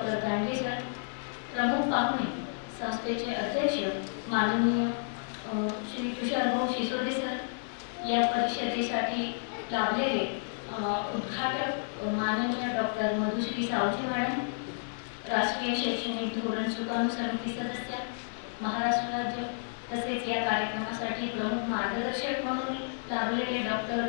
Doctor दांडे sir, प्रमुख पाहुणे संस्थेचे अध्यक्ष माननीय श्री तुषारभाऊ शिसोदे सर, या परिषदेसाठी लाभलेले उद्घाटक माननीय डॉक्टर मधुश्री सावजी मॅडम, राष्ट्रीय शैक्षणिक धोरण सुकाणू समिती सदस्य, महाराष्ट्र राज्य, तसेच या कार्यक्रमासाठी प्रमुख मार्गदर्शक म्हणून लाभलेले डॉक्टर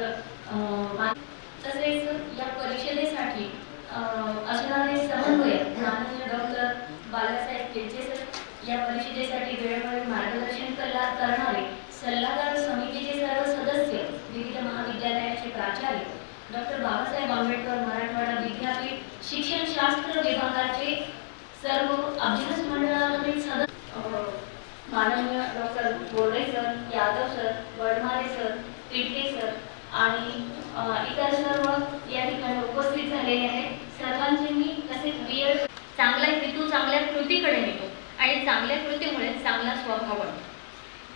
तसेच या परिषदेसाठी असणारे समन्वयक माननीय डॉक्टर बालासाहेब केचे सर, या परिषदेसाठी वेळोवेळी मार्गदर्शन करणारे सल्लागार समितीचे सर्व सदस्य, विविध महाविद्यालयाचे प्राचार्य, डॉक्टर बाबासाहेब आंबेडकर मराठवाडा विद्यापीठ शिक्षणशास्त्र विभागाचे सर्व अभ्यास मंडळामधील सदस्य, माननीय doctor Borde sir, Yadav sir, Wadmare sir, Pithe sir आणि इतर सर्व या ठिकाणी उपस्थित झालेले आहेत. सर्वांचे मी तसेच बीएड चांगला हेतू चांगल्या कृतीकडे नेतो आणि चांगल्या कृतीमुळे चांगला स्वभाव बनतो.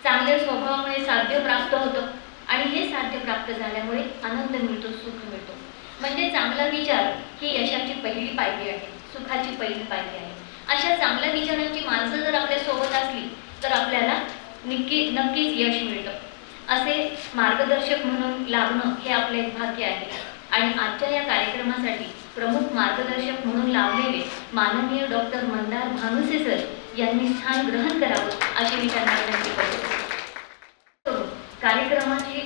चांगल्या स्वभावामुळे साध्य प्राप्त होतं आणि हे साध्य प्राप्त झाल्यामुळे आनंद मिळतो, सुख मिळतो. म्हणजे चांगला विचार ही यशाची पहिली पायरी आहे, सुखाची पहिली पायरी आहे. अशा चांगल्या विचारांची माणसं जर आपल्या सोबत असली तर आपल्याला नक्कीच यश मिळतं. असे मार्गदर्शक म्हणून लाभणं हे आपले एक भाग्य आहे. आणि आजच्या या कार्यक्रमासाठी प्रमुख मार्गदर्शक म्हणून लाभलेले माननीय डॉक्टर मंदार भानुसे सर यांनी स्थान ग्रहण करावं अशी मी त्यांना विनंती करतो. कार्यक्रमाची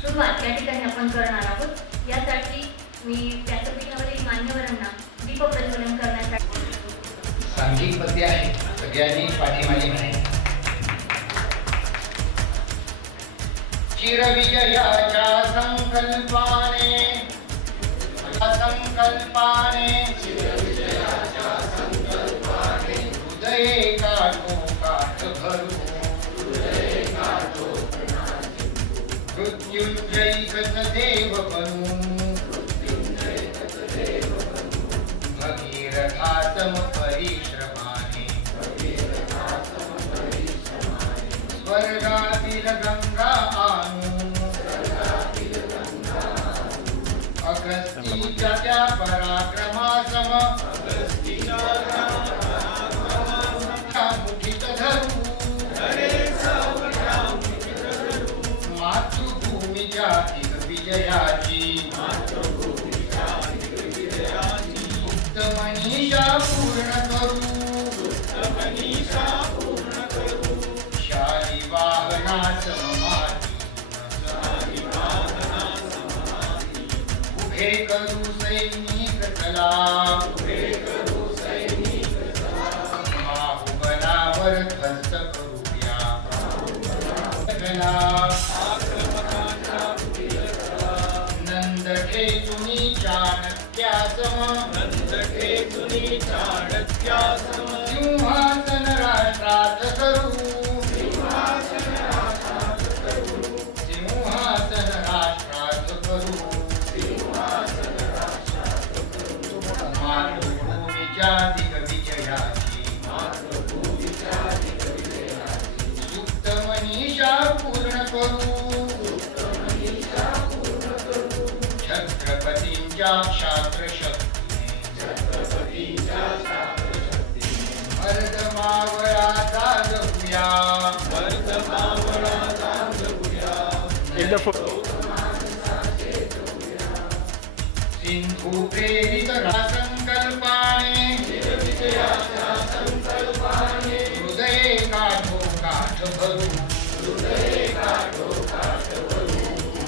सुरुवात या ठिकाणी आपण करणार आहोत. यासाठी मी व्यासपीठावरील मान्यवरांना दीपप्रज्वलन करण्यासाठी सांघिक पद्धती आहे, सगळ्यांनी पाठीमागे आहे. चिरविजयाच्या संकल्पाने हृदये काठोकाठ भरू, मृत्युंजयीकच देव बनू, भगीरथासम परिश्रमाने स्वर्गातील गंगा आणू, अगस्तीच्या त्या पराक्रमासम मुठीत धरू, मातृभूमीच्या दिग्विजयाची गुप्त मनीषा पूर्ण करू, शाली वाहनास उभे करू सैनिक चला, बाहुबलावर ध्वस्त करूया, नंद ठेचुनी चाणक्यासम, सिंहासन राष्ट्रात करू, सिंहासन राष्ट्रात करू, मातृभूमीच्या दिग्विजयाची सुप्त मनीषा पूर्ण करू, छत्रपतींच्या क्षात्रशक्तीने मर्दमावळा जागवूया, सिंधू प्रेरित संकल्पाने हृदये काठोकाठ भरू,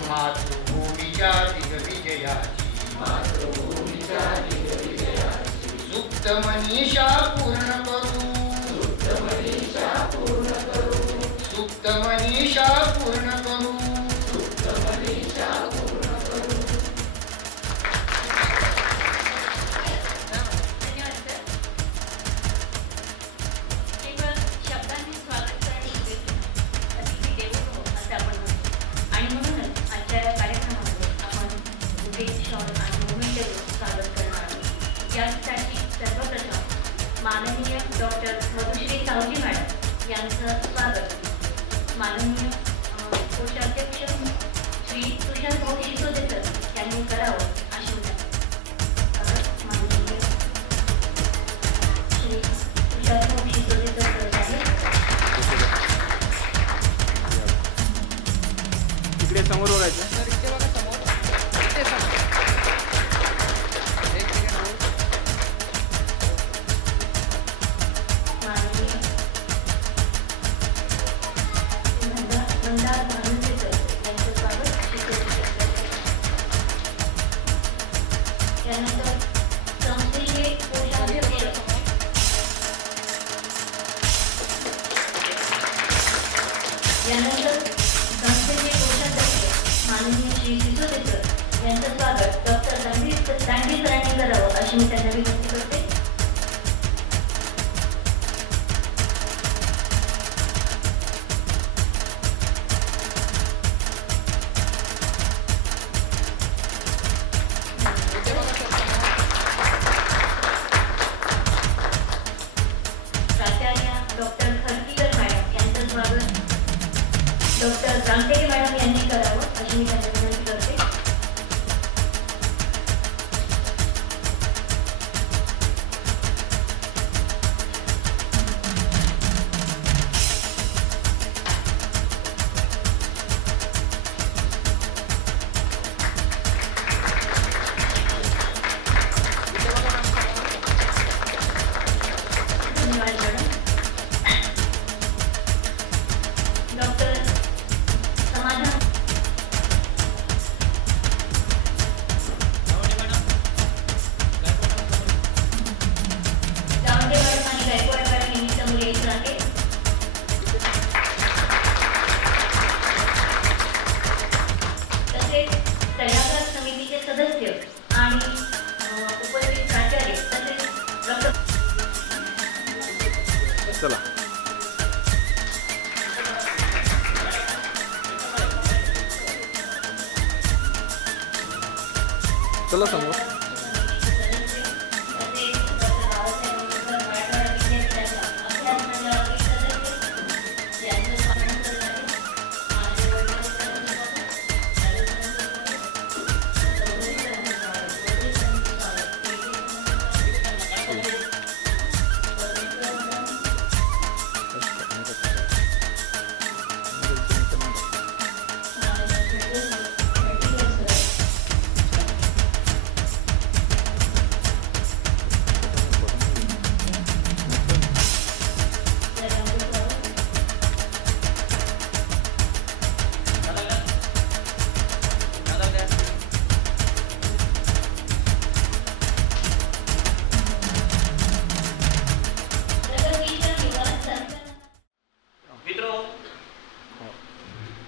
मातृभूमीच्या दिग्विजयाची सुप्त मनीषा पूर्ण करू, सुप्त मनीषा पूर्ण करू. माननीय डॉक्टर मधुश्री सावजी मॅडम यांचं स्वागत, माननीय कोषाध्यक्ष श्री तुषारभाऊ शिसोदे सर यांनी करावं अशी विनंती. माननीय अशी मी त्यांना विनंती करते. प्राचार्य डॉक्टर खरकीकर मॅडम यांचं स्वागत डॉक्टर रामटेके मॅडम यांनी करावं अशी मी त्यांना विनंती करते. धन्यवाद मॅडम. डॉक्टर समाधान गावंडे मॅडम आणि गायकवाड मॅडम यांनी समोर यायचं आहे. तसेच सल्लागार समितीचे सदस्य आणि उपस्थित प्राचार्य तसेच डॉक्टर चला चला समोर.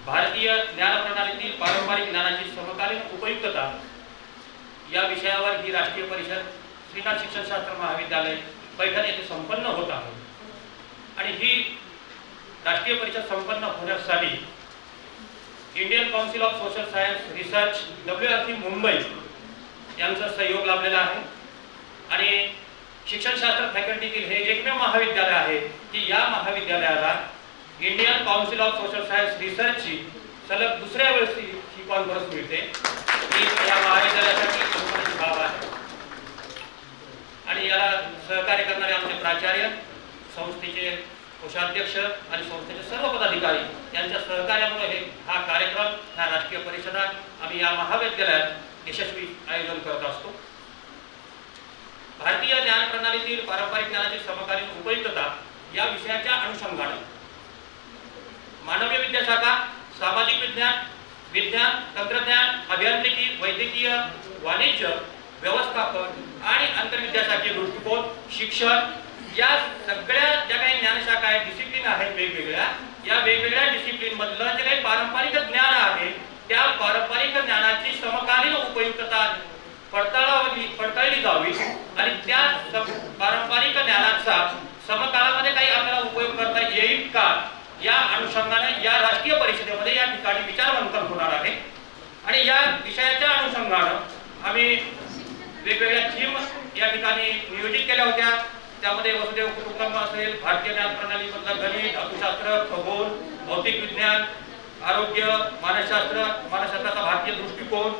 भारतीय ज्ञान प्रणालीतील पारंपरिक ज्ञानाची समकालीन उपयुक्तता या विषयावर ही राष्ट्रीय परिषद श्रीनाथ शिक्षणशास्त्र महाविद्यालय पैठण येथे संपन्न होत आहे. आणि ही राष्ट्रीय परिषद संपन्न होण्यासाठी Indian council of social science research WRC Mumbai यांचा सहयोग लाभलेला आहे. आणि शिक्षणशास्त्र फॅकल्टीतील हे एकमेव महाविद्यालय आहे की या महाविद्यालयाला Indian council of social science रिसर्चची सलग दुसऱ्या वेळेस ही कॉन्फरन्स मिळते. ही या महाविद्यालयासाठी अभिमानाची बाब आहे. आणि याला सहकार्य करणारे आमचे प्राचार्य, संस्थेचे कोषाध्यक्ष आणि संस्थेचे सर्व पदाधिकारी यांच्या सहकार्यामुळे हा कार्यक्रम, ह्या राष्ट्रीय परिषदा आम्ही या महाविद्यालयात यशस्वी आयोजन करत असतो. भारतीय ज्ञान प्रणालीतील पारंपरिक ज्ञानाची समकालीन उपयुक्तता या विषयाच्या अनुषंगाने मानवीय विद्याशाखा, सामाजिक विज्ञान, विज्ञान, तंत्रज्ञान, अभियांत्रिकी, वैद्यकीय, वाणिज्य, व्यवस्थापन आणि आंतरविद्याशाखीय दृष्टिकोन, शिक्षण या सगळ्या ज्या काही ज्ञानशाखा आहेत, डिसिप्लिन आहेत वेगवेगळ्या, या वेगवेगळ्या डिसिप्लिन मधलं जे काही पारंपरिक ज्ञान आहे त्या पारंपरिक ज्ञानाची समकालीन उपयुक्तता पडताळली जावी आणि त्या पारंपरिक ज्ञानाचा समकालामध्ये काही आपल्याला उपयोग करता येईल का या अनुषंगाने या राष्ट्रीय परिषदेमध्ये या ठिकाणी विचारमंथन होणार आहे. आणि या विषयाच्या अनुषंगाने आम्ही वेगवेगळ्या थीम या ठिकाणी नियोजित केल्या होत्या. त्यामध्ये वसुदेव कुटुंबकम असेल, भारतीय ज्ञान प्रणालीमधलं गणित, धातुशास्त्र, खगोल, भौतिक विज्ञान, आरोग्य, मानसशास्त्राचा भारतीय दृष्टिकोन,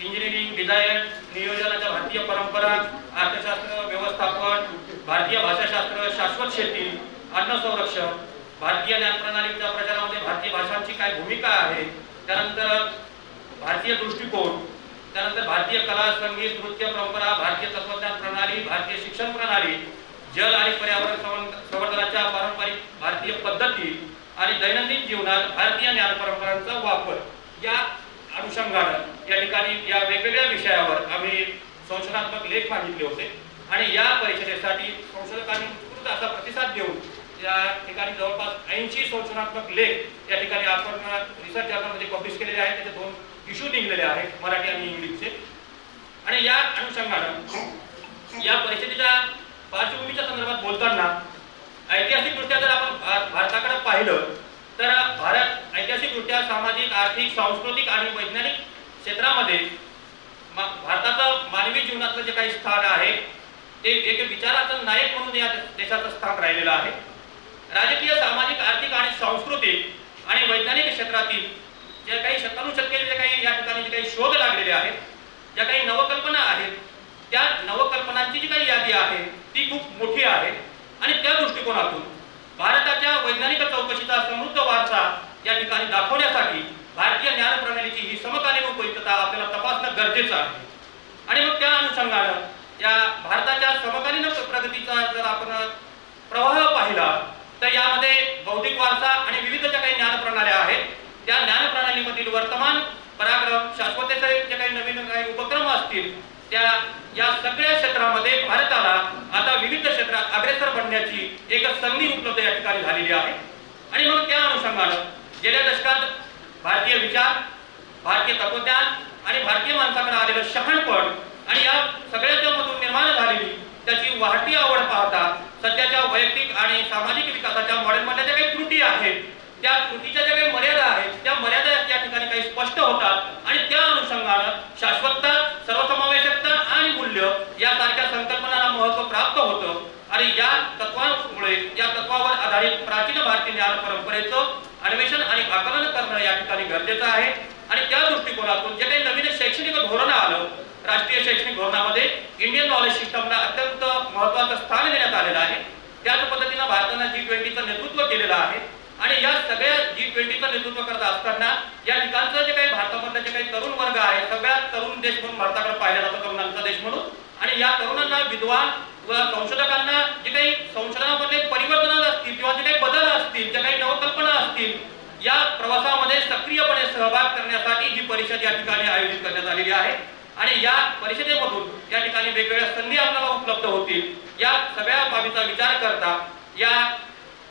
इंजिनिअरिंग, डिझाईन, नियोजनाच्या भारतीय परंपरा, अर्थशास्त्र, व्यवस्थापन, भारतीय भाषाशास्त्र, शाश्वत शेती, अन्न संरक्षण, भारतीय ज्ञान प्रणालीच्या प्रचारामध्ये भारतीय भाषांची काय भूमिका आहे, त्यानंतर भारतीय दृष्टिकोन, त्यानंतर भारतीय कला, संगीत, नृत्य परंपरा, भारतीय तत्वज्ञान प्रणाली, भारतीय शिक्षण प्रणाली, जल आणि पर्यावरण संवर्धनाच्या पारंपरिक भारतीय पद्धती आणि दैनंदिन जीवनात भारतीय ज्ञान परंपरांचा वापर या अनुषंगाने या ठिकाणी या वेगवेगळ्या विषयावर आम्ही संशोधनात्मक लेख मांडले होते. आणि या परिषदेसाठी संशोधकांनी उत्स्फूर्त असा प्रतिसाद देऊन या ठिकाणी जवळपास 80 संशोधनात्मक लेख या ठिकाणी आपण रिसर्च जर्नलमध्ये पब्लिश केलेले आहेत. त्याचे 2 इश्यू निघलेले आहेत, मराठी आणि इंग्लिशचे. आणि या अनुषंगाने पार्श्वभूमीच्या संदर्भात बोलताना ऐतिहासिकदृष्ट्या जर आपण भारताकडे पाहिलं तर भारत ऐतिहासिकदृष्ट्या सामाजिक, आर्थिक, सांस्कृतिक आणि वैज्ञानिक क्षेत्रामध्ये भारताचं मानवी जीवनातलं जे काही स्थान आहे ते एक विचाराचं नायक म्हणून या देशाचं स्थान राहिलेलं आहे. राजकीय, सामाजिक, आर्थिक आणि सांस्कृतिक आणि वैज्ञानिक क्षेत्रातील जे काही शतकानुशतके जे काही या ठिकाणी जे काही शोध लागलेले आहेत, ज्या काही नवकल्पना आहेत, त्या नवकल्पनांची जी काही यादी आहे ती खूप मोठी आहे आणि त्या दृष्टिकोनातून भारताच्या वैज्ञानिक चौकशीचा समृद्ध वारसा या ठिकाणी दाखवण्यासाठी भारतीय ज्ञान प्रणालीची ही समकालीन उपयुक्तता आपल्याला तपासणं गरजेचं आहे. आणि मग त्या अनुषंगानं या भारताच्या समकालीन प्रगतीचा जर आपण प्रवाह पाहिला तर यामध्ये बौद्धिक वारसा आणि विविध ज्या काही ज्ञान प्रणाल्या आहेत त्या ज्ञान प्रणालीमधील वर्तमान पराक्रम, शाश्वतेचे जे काही नवीन काही उपक्रम असतील त्या या सगळ्या क्षेत्रामध्ये भारताला आता विविध क्षेत्रात अग्रेसर बनण्याची एक संधी उपलब्ध या ठिकाणी झालेली आहे. आणि मग त्या अनुषंगानं गेल्या दशकात भारतीय विचार, भारतीय तत्वज्ञान आणि भारतीय माणसाकडे आलेलं शहाणपण आणि या सगळ्याच्या मधून निर्माण झालेली त्याची वाढती आवड पाहता सध्याच्या वैयक्तिक आणि सामाजिक विकासाच्या मॉडेलमधल्या ज्या काही त्रुटी आहेत त्या त्रुटीच्या ज्या काही मर्यादा आहेत त्या मर्यादा या ठिकाणी काही स्पष्ट होतात आणि त्या अनुषंगानं शाश्वतता, सर्वसमावेशकता आणि मूल्य यासारख्या संकल्पनांना महत्त्व प्राप्त होतं. आणि या तत्वांमुळे या तत्वावर आधारित प्राचीन भारतीय ज्ञान परंपरेचं अन्वेषण आणि आकलन करणं या ठिकाणी गरजेचं आहे. आणि त्या दृष्टिकोनातून जे काही नवीन शैक्षणिक धोरण आलं, राष्ट्रीय शैक्षणिक धोरणामध्ये इंडियन नॉलेज सिस्टमला अत्यंत महत्त्वाचं स्थान देण्यात आलेलं आहे. त्याच पद्धतीनं भारतानं G20चं नेतृत्व केलेलं आहे. आणि या सगळ्या G20चं नेतृत्व करत असताना या ठिकाणचं जे काही भारतामधले जे काही तरुण वर्ग आहे, सगळ्यात तरुण देश म्हणून भारताकडे पाहिला जातो, तरुणांचा देश म्हणून. आणि या तरुणांना, विद्वान व संशोधकांना जे काही संशोधनामध्ये परिवर्तन असतील किंवा जे काही बदल असतील, ज्या काही नवकल्पना असतील, या प्रवासामध्ये सक्रियपणे सहभाग करण्यासाठी ही परिषद या ठिकाणी आयोजित करण्यात आलेली आहे. आणि या परिषदेमधून या ठिकाणी वेगवेगळ्या संधी आपल्याला उपलब्ध होतील. या सगळ्या बाबीचा विचार करता या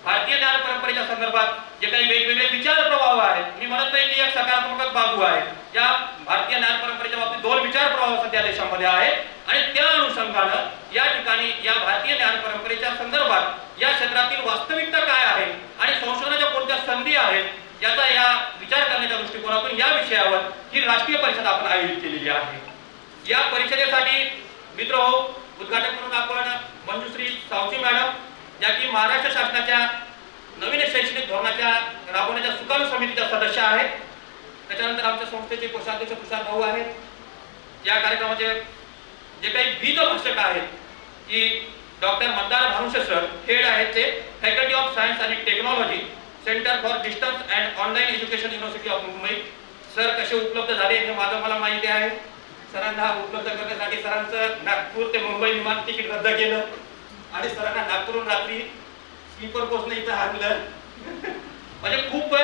भारतीय ज्ञान परंपरेच्या संदर्भात जे काही वेगवेगळे विचार प्रवाह आहेत, मी म्हणत नाही की एक सकारात्मक बाजू आहे, या भारतीय ज्ञान परंपरेच्या बाबतीत दोन विचार प्रवाह सध्या देशामध्ये आहेत. आणि त्या अनुषंगानं या ठिकाणी या भारतीय ज्ञान परंपरेच्या संदर्भात या क्षेत्रातील वास्तविकता काय आहे आणि संशोधनाच्या कोणत्या संधी आहेत याचा या विचार करण्याच्या दृष्टिकोनातून या विषयावर ही राष्ट्रीय परिषद आपण आयोजित केलेली आहे. या परिषदेसाठी मित्रहो, उद्घाटक म्हणून आपण मंजुश्री सावची मॅडम, ज्या की महाराष्ट्र शासनाच्या नवीन शैक्षणिक धोरणाच्या राबवण्याच्या सुकाणू समितीच्या सदस्य आहेत. त्याच्यानंतर आमच्या संस्थेचे कोषाध्यक्ष तुषार भाऊ आहेत. या कार्यक्रमाचे जे काही बीज भाषक आहेत की डॉक्टर मंदार भानुशे सर, हेड आहेत ते फॅकल्टी ऑफ सायन्स आणि technology, centre for distance and online education, university of Mumbai. Sir कसे उपलब्ध झाले हे मला माहिती आहे. सरांना उपलब्ध करण्यासाठी सरांचं नागपूर ते मुंबई विमान तिकीट रद्द केलं आणि सरांना नागपूरहून रात्री स्लीपर कोचने इथं आणलं. म्हणजे खूप.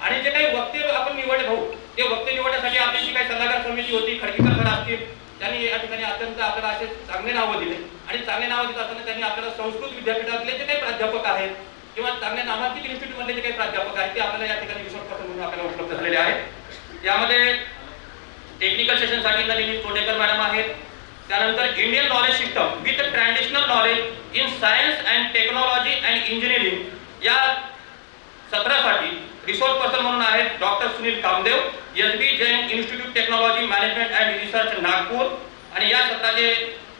आणि जे काही वक्ते आपण निवडले भाऊ, ते वक्ते निवडण्यासाठी आपली जी काही सल्लागार समिती होती, खडकीकर सर असतील, त्यांनी या ठिकाणी अत्यंत आपल्याला असे चांगले नावं दिले. आणि चांगले नावं देत असताना त्यांनी आपल्याला संस्कृत विद्यापीठातले जे काही प्राध्यापक आहेत किंवा चांगल्या नामांकित इन्स्टिट्यूट मधले जे काही प्राध्यापक आहेत ते आपल्याला या ठिकाणी रिसोर्स पर्सन म्हणून आपल्याला उपलब्ध झालेले आहेत. यामध्ये टेक्निकल सेशनसाठी नलिनी तोंडेकर मॅडम आहेत. त्यानंतर Indian knowledge system with traditional knowledge in science and technology and engineering या सत्रासाठी रिसोर्स पर्सन म्हणून आहेत doctor Sunil Kamdev, SB Jain institute technology management and research Nagpur. आणि या सत्राचे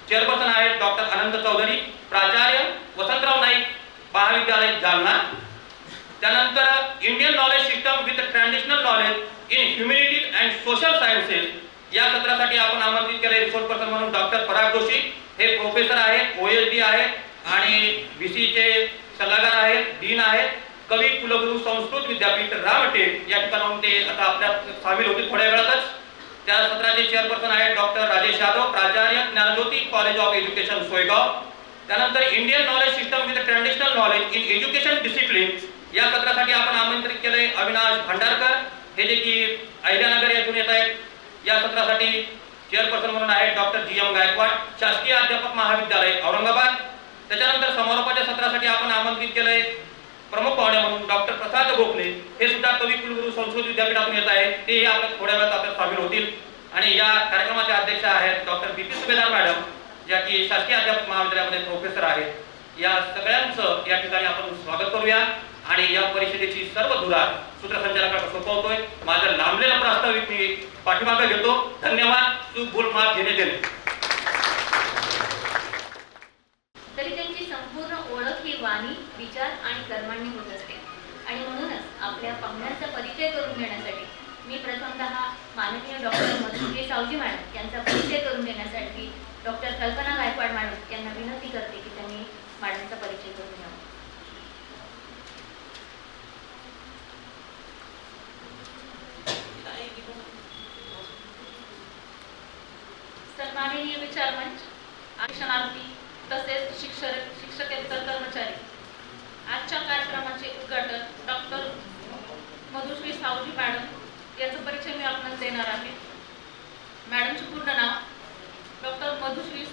चेअरपर्सन आहेत डॉक्टर अनंत चौधरी, प्राचार्य वसंतराव नाईक महाविद्यालय जालना. त्यानंतर Indian knowledge system with traditional knowledge in humanities and social sciences या सत्रासाठी आपण आमंत्रित केले रिसोर्स पर्सन म्हणून डॉक्टर पराग जोशी. हे प्रोफेसर आहेत, OSD आहेत आणि VC चे सल्लागार आहेत, डीन आहेत. कवी कुलगुरू संस्कृत विद्यापीठ रामटेक या ठिकाणाहून ते आता आपल्यात सामील होतील थोड्या वेळातच. त्या सत्राचे चेअरपर्सन आहेत डॉक्टर राजेश यादव, प्राचार्य Dnyanjyoti college of education Soygaon. त्यानंतर Indian knowledge system with traditional knowledge in education discipline या सत्रासाठी आपण आमंत्रित केले अविनाश भंडारकर, हे जे की अहिल्यानगर येथून येत आहेत. या सत्रासाठी चेअरपर्सन म्हणून आहेत डॉक्टर GM गायकवाड, शासकीय अध्यापक महाविद्यालय औरंगाबाद. त्याच्यानंतर समारोपाच्या सत्रासाठी आपण आमंत्रित केले प्रमुख पाहुणे म्हणून डॉक्टर प्रसाद गोखले, हे सुद्धा कवी कुलगुरू संस्कृत विद्यापीठातून येत आहेत. ते आपल्या थोड्या वेळात आपल्यात सामील होतील. आणि या कार्यक्रमाचे अध्यक्ष आहेत डॉक्टर BP सुभेदार मॅडम, ज्या की शासकीय अध्यापक महाविद्यालयामध्ये प्रोफेसर आहेत, या सगळ्यांचं या ठिकाणी आपण स्वागत करूया आणि या परिषदेची सर्व धुरा सूत्रसंचालकाकडे सोपवतोय. माझं लांबलेलं प्रास्ताविक मी पाठीमागे घेतो. धन्यवाद. चूक भूल माफ घेणे देणे. तरी त्यांची संपूर्ण ओळख ही वाणी, विचार आणि कर्मांनी होत असते आणि म्हणूनच आपल्या पाहुण्यांचा परिचय करून घेण्यासाठी मी प्रथमतः माननीय डॉक्टर मधुश्री सावजी मॅडम यांचा परिचय करून देण्यासाठी डॉक्टर कल्पना गायकवाड मॅडम यांना विनंती करते की त्यांनी मॅडमचा परिचय करून घ्यावा. सन्माननीय विचारमंच, शिक्षणार्थी तसेच शिक्षकेतर कर्मचारी, आजच्या कार्यक्रमाचे उद्घाटन डॉक्टर मधुश्री सावजी मॅडम याचा परिचय मी आपणास देणार आहे. मॅडमचे पूर्ण नाव डॉक्टर मधुश्री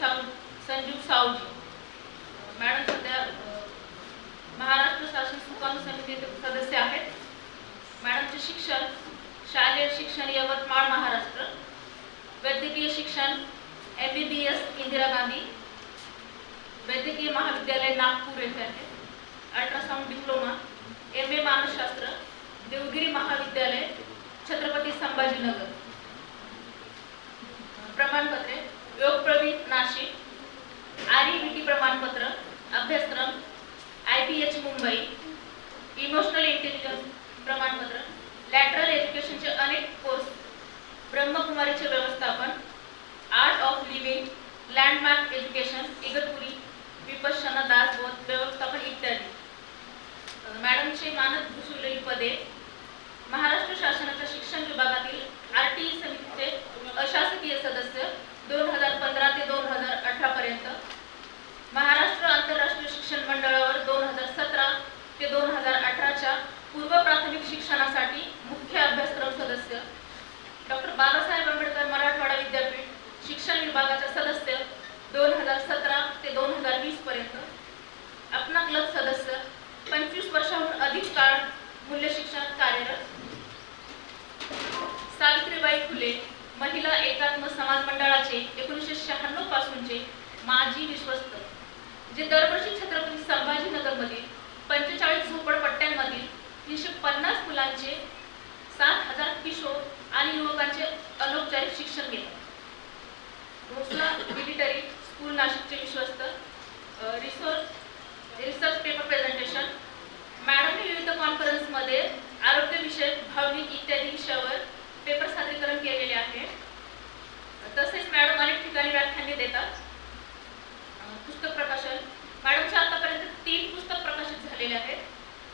संजीव सावजी. मॅडम सध्या महाराष्ट्र शासन सुकाणू समितीचे सदस्य आहेत. मॅडमचे शिक्षण शालेय शिक्षण यवतमाळ महाराष्ट्र, वैद्यकीय शिक्षण MBBS इंदिरा गांधी वैद्यकीय महाविद्यालय नागपूर येथे आहे. अल्ट्रासाउंड डिप्लोमा MA मानसशास्त्र देवगिरी महाविद्यालय छत्रपती संभाजीनगर. प्रमाणपत्रे योग प्रवीण नाशिक, REBT प्रमाणपत्र, अभ्यासक्रम IPH मुंबई, इमोशनल इंटेलिजन्स प्रमाणपत्र, लॅटरल एज्युकेशनचे अनेक कोर्स, ब्रह्मकुमारीचे व्यवस्थापन, art of living, landmark education, Igatpuri, Vipassana Dasbodh व्यवस्थापन इत्यादी. मॅडमचे मानद भूषवलेली पदे महाराष्ट्र शासनाच्या शिक्षण विभागातील RTE समितीचे अशासकीय सदस्य 2015 ते 2018 पर्यंत, महाराष्ट्र आंतरराष्ट्रीय शिक्षण मंडळावर 2017 ते 2018च्या पूर्व प्राथमिक शिक्षणासाठी मुख्य अभ्यासक्रम सदस्य, डॉक्टर बाबासाहेब आंबेडकर मराठवाडा विद्यापीठ शिक्षण विभागाचा सदस्य 2017 ते 2020 पर्यंत, अपना क्लब सदस्य, 25 वर्षाहून अधिक काळ मूल्य शिक्षण कार्यरत. सावित्रीबाई फुले महिला एकात्म समाज मंडळाचे 1996 पासूनचे माजी विश्वस्त, जे दरवर्षी छत्रपती संभाजीनगरमधील 45 झोपडपट्ट्यांमधील 350 मुलांचे 7,000 किशोर आणि युवकांचे अनौपचारिक शिक्षण घेतात. भोसला मिलिटरी स्कूल नाशिकचे विश्वस्त, रिसर्च पेपर प्रेझेंटेशन. मॅडमने विविध कॉन्फरन्समध्ये आरोग्यविषयक, भावनिक इत्यादी विषयावर पेपर सादरीकरण केलेले आहे. तसेच मॅडम अनेक ठिकाणी व्याख्याने देतात. पुस्तक प्रकाशन मॅडमच्या आतापर्यंत 3 पुस्तक प्रकाशित झालेले आहेत.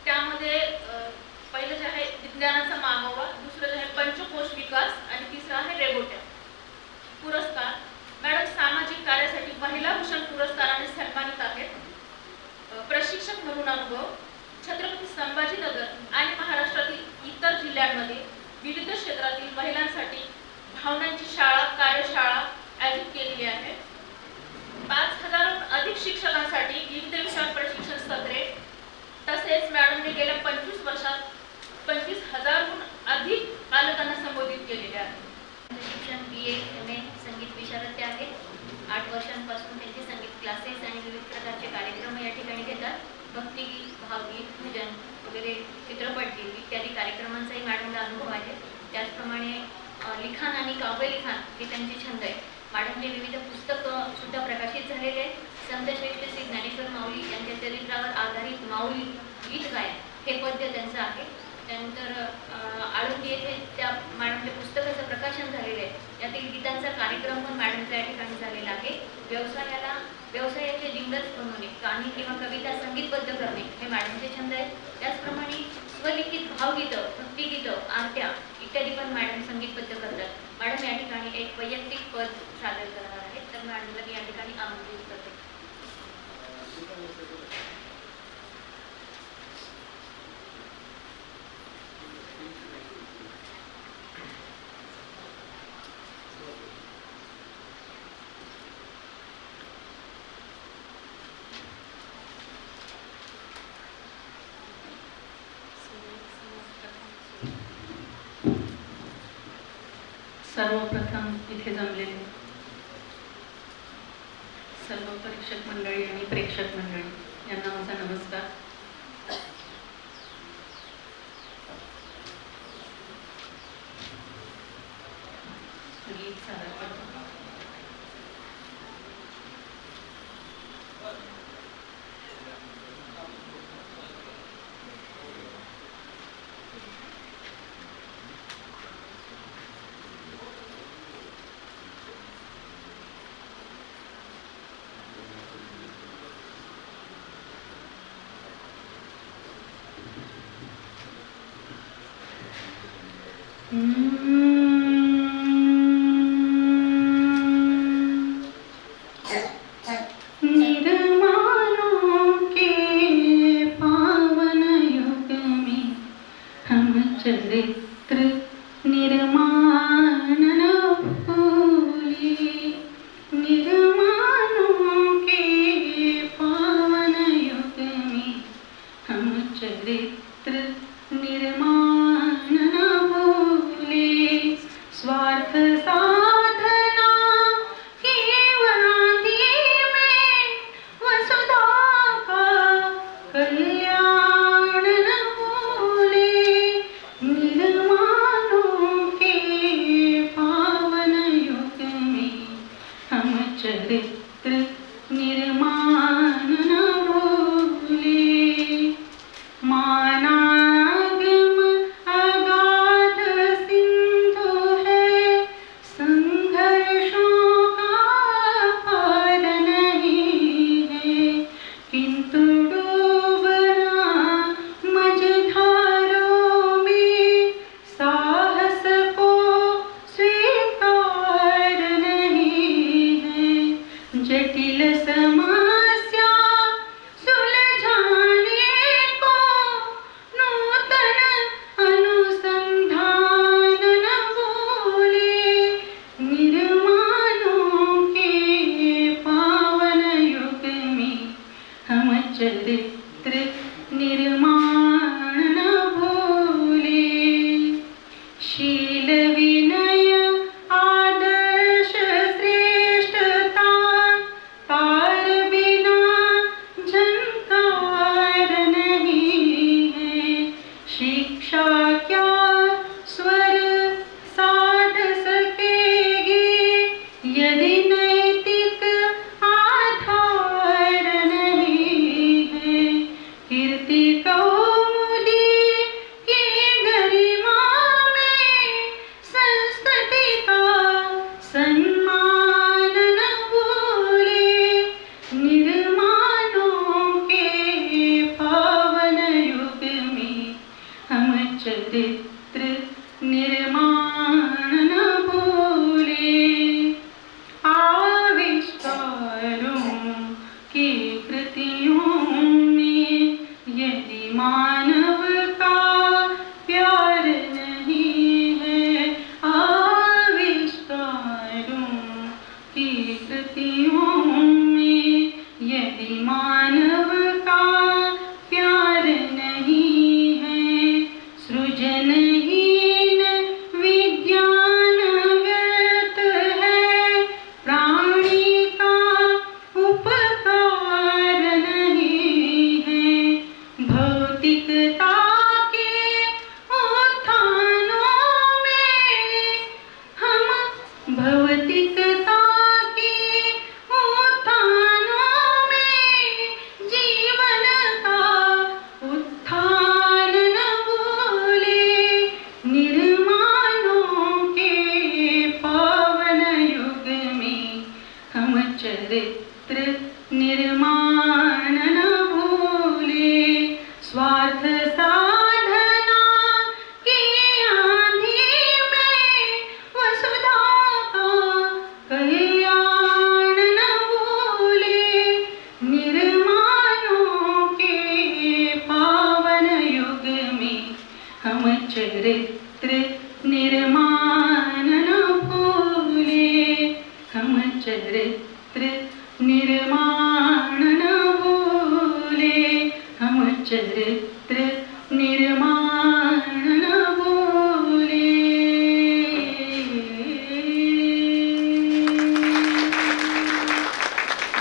त्यामध्ये पहिलं जे आहे विज्ञानाचा मागोवा, दुसरं जे आहे पंचकोश विकास आणि तिसरं आहे रेगोट्या. पुरस्कार मॅडम सामाजिक कार्यासाठी महिला भूषण पुरस्काराने सन्मानित आहेत. प्रशिक्षक म्हणून अनुभव छत्रपती संभाजीनगर आणि महाराष्ट्रातील इतर जिल्ह्यांमध्ये विविध क्षेत्रातील महिलांसाठी भावनांची शाळा, कार्यशाळा आयोजित केलेली आहे. 5,000हून अधिक शिक्षकांसाठी विविध विषयात प्रशिक्षण सत्रे. तसेच मॅडमने गेल्या 25 वर्षात 25,000हून अधिक पालकांना संबोधित केलेले आहे. शिक्षण BA MA संगीत विशारद ते आहेत. 8 वर्षांपासून त्यांचे संगीत क्लासेस आणि विविध प्रकारचे कार्यक्रम या ठिकाणी घेतात. भक्तिगीत, भावगीत, भजन वगैरे, चित्रपटगीत इत्यादी कार्यक्रमांचाही मॅडमला अनुभव आहे. त्याचप्रमाणे लिखाण आणि काव्यलिखाण हे त्यांचे छंद आहे. मॅडमने विविध पुस्तकं सुद्धा प्रकाशित झालेले आहेत. संतश्रेष्ठ श्री ज्ञानेश्वर माऊली यांच्या चरित्रावर आधारित माऊली गीत गायन हे पद्य त्यांचं आहे. त्यानंतर आळंदी येथे त्या मॅडमच्या पुस्तकाचं प्रकाशन झालेलं आहे. यातील गीतांचा कार्यक्रम पण मॅडमच्या या ठिकाणी झालेला आहे. व्यवसायाचे जिंगल्स बनवणे, गाणी किंवा कविता संगीतबद्ध करणे हे मॅडमचे छंद आहेत. त्याचप्रमाणे स्वलिखित भावगीतं, भक्तिगीतं, आरत्या इत्यादी पण मॅडम संगीतबद्ध करतात. मॅडम या ठिकाणी एक वैयक्तिक पद सादर करणार आहेत. तर मॅडमला मी या ठिकाणी आमंत्रित करते. सर्वप्रथम इथे जमलेले सर्व परीक्षक मंडळी आणि प्रेक्षक मंडळी यांना माझा नमस्कार. गीत सादर करतो.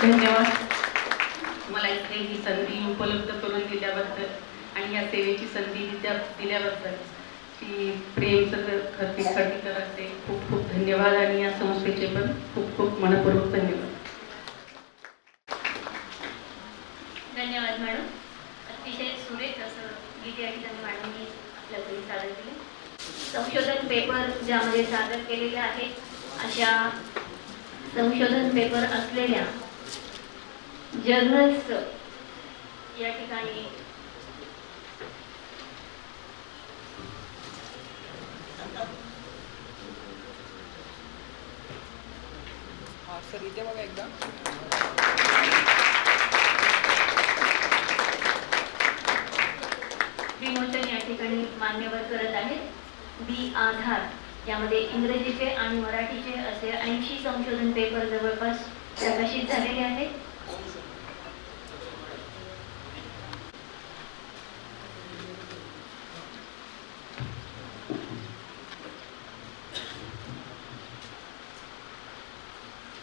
धन्यवाद. मला इथे ही संधी उपलब्ध करून दिल्याबद्दल आणि या सेवेची संधी दिल्याबद्दल ती प्रेम खर्डीकर असते खूप खूप धन्यवाद आणि या संस्थेचे पण खूप खूप मनपूर्वक धन्यवाद. धन्यवाद मॅडम. अतिशय सुरेख असं गीत या ठिकाणी मॅडमनी आपल्याकडे सादर केले. संशोधन पेपर ज्यामध्ये सादर केलेले आहेत अशा संशोधन पेपर असलेल्या जर्नल्स या ठिकाणी सर इथे बघा एकदा. विमोचन या ठिकाणी मान्यवर करत आहेत. बी आधार यामध्ये इंग्रजीचे आणि मराठीचे असे 80 संशोधन पेपर जवळपास प्रकाशित झालेले आहेत.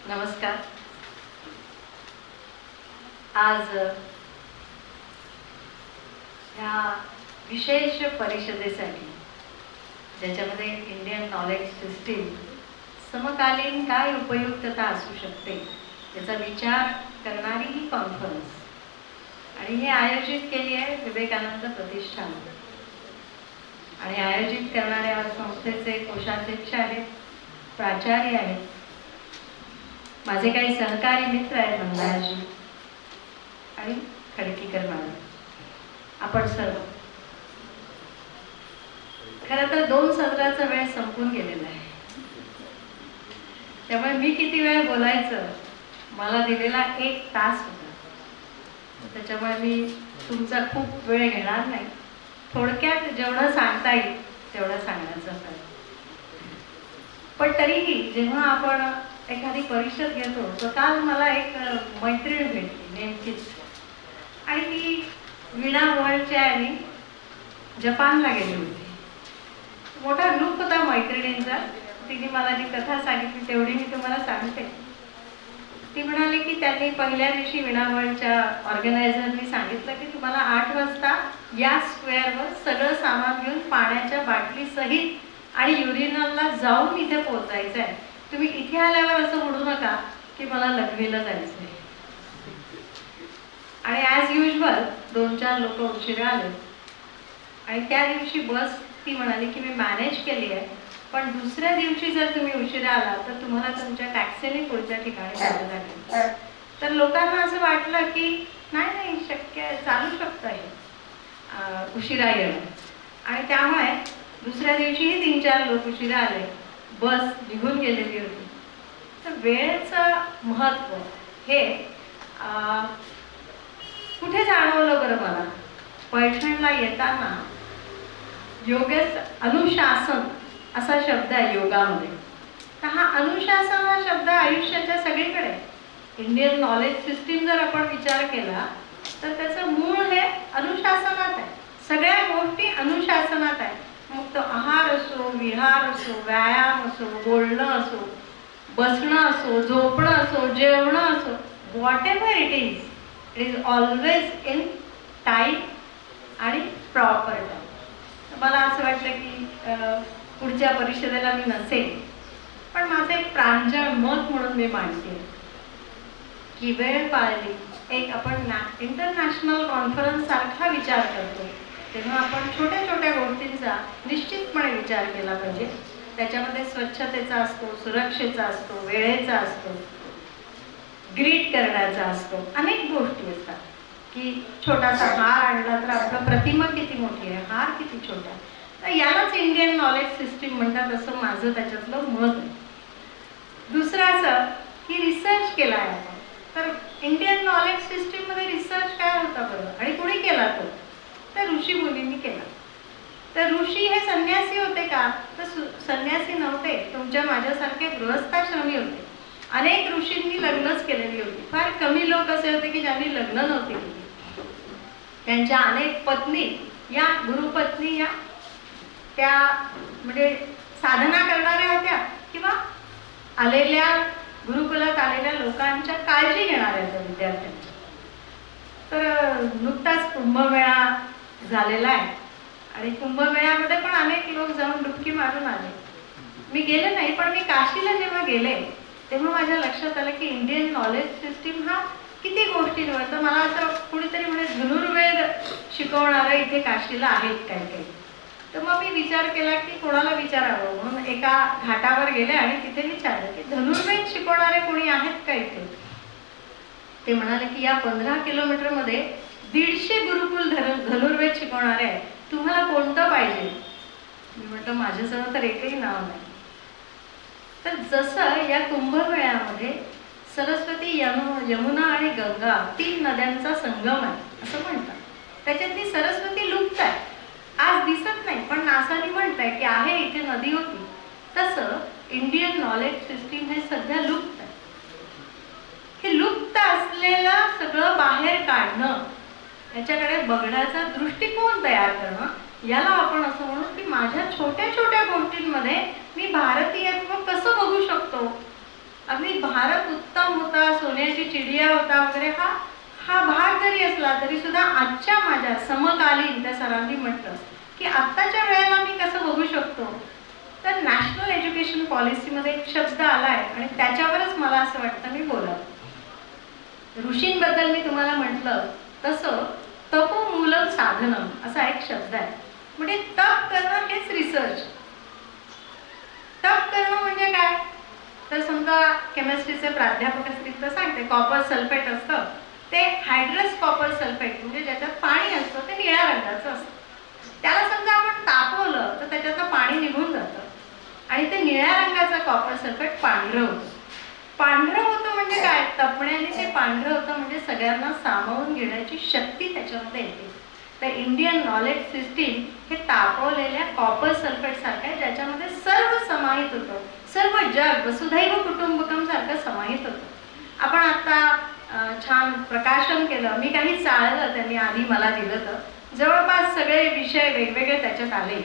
नमस्कार. आज ह्या विशेष परिषदेसाठी ज्याच्यामध्ये इंडियन नॉलेज सिस्टीम समकालीन काय उपयुक्तता असू शकते याचा विचार करणारी ही कॉन्फरन्स आणि हे आयोजित केली आहे विवेकानंद प्रतिष्ठान आणि आयोजित करणाऱ्या संस्थेचे कोषाध्यक्ष आहेत, प्राचार्य आहेत, माझे काही सहकारी मित्र आहेत मंदाजी आणि खडकीकर मॅडम, आपण सर्व. खरं तर 2 सत्राचा वेळ संपून गेलेला आहे, त्यामुळे मी किती वेळ बोलायचं मला दिलेला 1 तास होता, त्याच्यामुळे मी तुमचा खूप वेळ घेणार नाही. थोडक्यात जेवढं सांगता येईल तेवढं सांगण्याचा प्रयत्न. पण तरीही जेव्हा आपण एखादी परिषद घेतो तर काल मला एक मैत्रीण भेटली नेमकीच आणि ती वीणा वर्ल्डच्या आणि जपानला गेली होती. मोठा ग्रुप होता मैत्रिणींचा. तिने मला जी कथा सांगितली तेवढी मी तुम्हाला सांगते. ती म्हणाली की त्यांनी पहिल्या दिवशी वीणा वर्ल्डच्या ऑर्गनायझरनी सांगितलं की तुम्हाला 8 वाजता या स्क्वेअरवर सगळं सामान घेऊन पाण्याच्या बाटली सहित आणि युरिनलला जाऊन इथे पोहोचायचं आहे. तुम्ही इथे आल्यावर असं म्हणू नका की मला लग्नीला जायचं आहे. आणि ॲज युजल 2-4 लोक उशिरा आले आणि त्या दिवशी बस ती म्हणाली की मी मॅनेज केली आहे, पण दुसऱ्या दिवशी जर तुम्ही उशिरा आला तर तुम्हाला तुमच्या टॅक्सीने पुढच्या ठिकाणी जावं लागेल. तर लोकांना असं वाटलं की नाही नाही शक्य चालू शकतं हे उशिरा येणं आणि त्यामुळे दुसऱ्या दिवशीही 3-4 लोक उशिरा आले, बस निघून गेलेली होती. तर वेळेचं महत्त्व हे कुठे जाणवलं बरं मला? पैठणला येताना अनुशासन असा शब्द आहे योगामध्ये. तर हा अनुशासन हा शब्द आयुष्याच्या सगळीकडे. इंडियन नॉलेज सिस्टीम जर आपण विचार केला तर त्याचं मूळ हे अनुशासनात आहे. सगळ्या गोष्टी अनुशासनात आहे. मग तो आहार असो, विहार असो, व्यायाम असो, बोलणं असो, बसणं असो, झोपणं असो, जेवणं असो, what ever it is always in time आणि प्रॉपर टाईम. मला असं वाटलं की पुढच्या परिषदेला मी नसेल, पण माझं एक प्रांजळ मत म्हणून मी मांडते की वेळ पाळली. एक आपण इंटरनॅशनल कॉन्फरन्स सारखा विचार करतो तेव्हा आपण छोट्या छोट्या गोष्टींचा निश्चितपणे विचार केला पाहिजे. त्याच्यामध्ये स्वच्छतेचा असतो, सुरक्षेचा असतो, वेळेचा असतो, ग्रीट करण्याचा असतो, अनेक गोष्टी असतात. की छोटासा हार आणला तर आपलं प्रतिमा किती मोठी आहे, हार किती छोटा. तर यालाच इंडियन नॉलेज सिस्टीम म्हणतात असं माझं त्याच्यातलं मत आहे. दुसरं असं की रिसर्च केला आहे आपण. तर इंडियन नॉलेज सिस्टीममध्ये रिसर्च काय होता बरं आणि कुणी केला तो? तर ऋषी मुनींनी केला. तर ऋषी हे संन्यासी होते का? तर संन्यासी नव्हते, तुमच्या माझ्यासारखे गृहस्थाश्रमी होते. अनेक ऋषींनी लग्नच केलेली होती. फार कमी लोक असे होते की ज्यांनी लग्न नव्हते केली. त्यांच्या अनेक पत्नी या गुरुपत्नी या त्या म्हणजे साधना करणाऱ्या होत्या किंवा आलेल्या गुरुकुलात आलेल्या लोकांच्या काळजी घेणाऱ्या त्या विद्यार्थ्यांच्या. तर नुकताच कुंभमेळा झालेला आहे आणि कुंभमेळ्यामध्ये पण अनेक लोक जाऊन डुबकी मारून आले. मी गेले नाही, पण मी काशीला जेव्हा गेले तेव्हा माझ्या लक्षात आलं की इंडियन नॉलेज सिस्टीम हा किती गोष्टींवर. तर मला असं कुणीतरी म्हणे धनुर्वेद शिकवणारं इथे काशीला आहेत काही काही. तर मग मी विचार केला की कोणाला विचारावं, म्हणून एका घाटावर गेले आणि तिथे विचारलं की धनुर्वेद शिकवणारे कोणी आहेत का इथे. ते म्हणाले की या 15 किलोमीटरमध्ये 150 गुरुकुल धनुर्वेद शिकवणारे आहेत, तुम्हाला कोणतं पाहिजे. मी म्हटलं माझ्याजवळ तर एकही नाव नाही. तर जसं या कुंभमेळ्यामध्ये सरस्वती, यमुना आणि गंगा 3 नद्यांचा संगम आहे असं म्हणतात. त्याच्यातली सरस्वती लुप्त आहे, आज दिसत नाही, पण नासानी म्हणताय की आहे इथे नदी होती. तसं इंडियन नॉलेज सिस्टीम हे सध्या लुप्त आहे. हे लुप्त असलेलं सगळं बाहेर काढणं, याच्याकडे बघण्याचा दृष्टिकोन तयार करणं, याला आपण असं म्हणू की माझ्या छोट्या छोट्या गोष्टींमध्ये मी भारतीयत्व कसं बघू शकतो. अगदी भारत उत्तम होता, सोन्याची चिडिया होता वगैरे हा भाग जरी असला तरी सुद्धा आजच्या माझ्या समकालीन, त्या सरांनी म्हटलं की आत्ताच्या वेळेला मी कसं बघू शकतो. तर नॅशनल एज्युकेशन पॉलिसीमध्ये एक शब्द आलाय आणि त्याच्यावरच मला असं वाटतं मी बोलावं. ऋषींबद्दल मी तुम्हाला म्हटलं तसं तपोमूलक साधनम असा एक शब्द आहे. म्हणजे तप करणं हेच रिसर्च. तप करणं म्हणजे काय, तर समजा केमिस्ट्रीचे प्राध्यापक असतील तर सांगते कॉपर सल्फेट असतं, ते हायड्रस कॉपर सल्फेट म्हणजे ज्याच्यात पाणी असतं ते निळ्या रंगाचं असतं. त्याला समजा आपण तापवलं तर त्याच्यातलं पाणी निघून जातं आणि ते निळ्या रंगाचं कॉपर सल्फेट पांढरं होतं. पांढरं होतं म्हणजे काय, तपण्याने ते पांढरं होतं म्हणजे सगळ्यांना सामावून घेण्याची शक्ती त्याच्यामध्ये येते. तर इंडियन नॉलेज सिस्टीम हे तापवलेल्या कॉपर सल्फेट सारखं आहे, ज्याच्यामध्ये सर्व समाहित होतं, सर्व जग वसुधैव कुटुंबकम सारखं समाहित होतं. आपण आता छान प्रकाशन केलं, मी काही चाळलं, त्यांनी आधी मला दिलं तर जवळपास सगळे विषय वेगवेगळे त्याच्यात आले.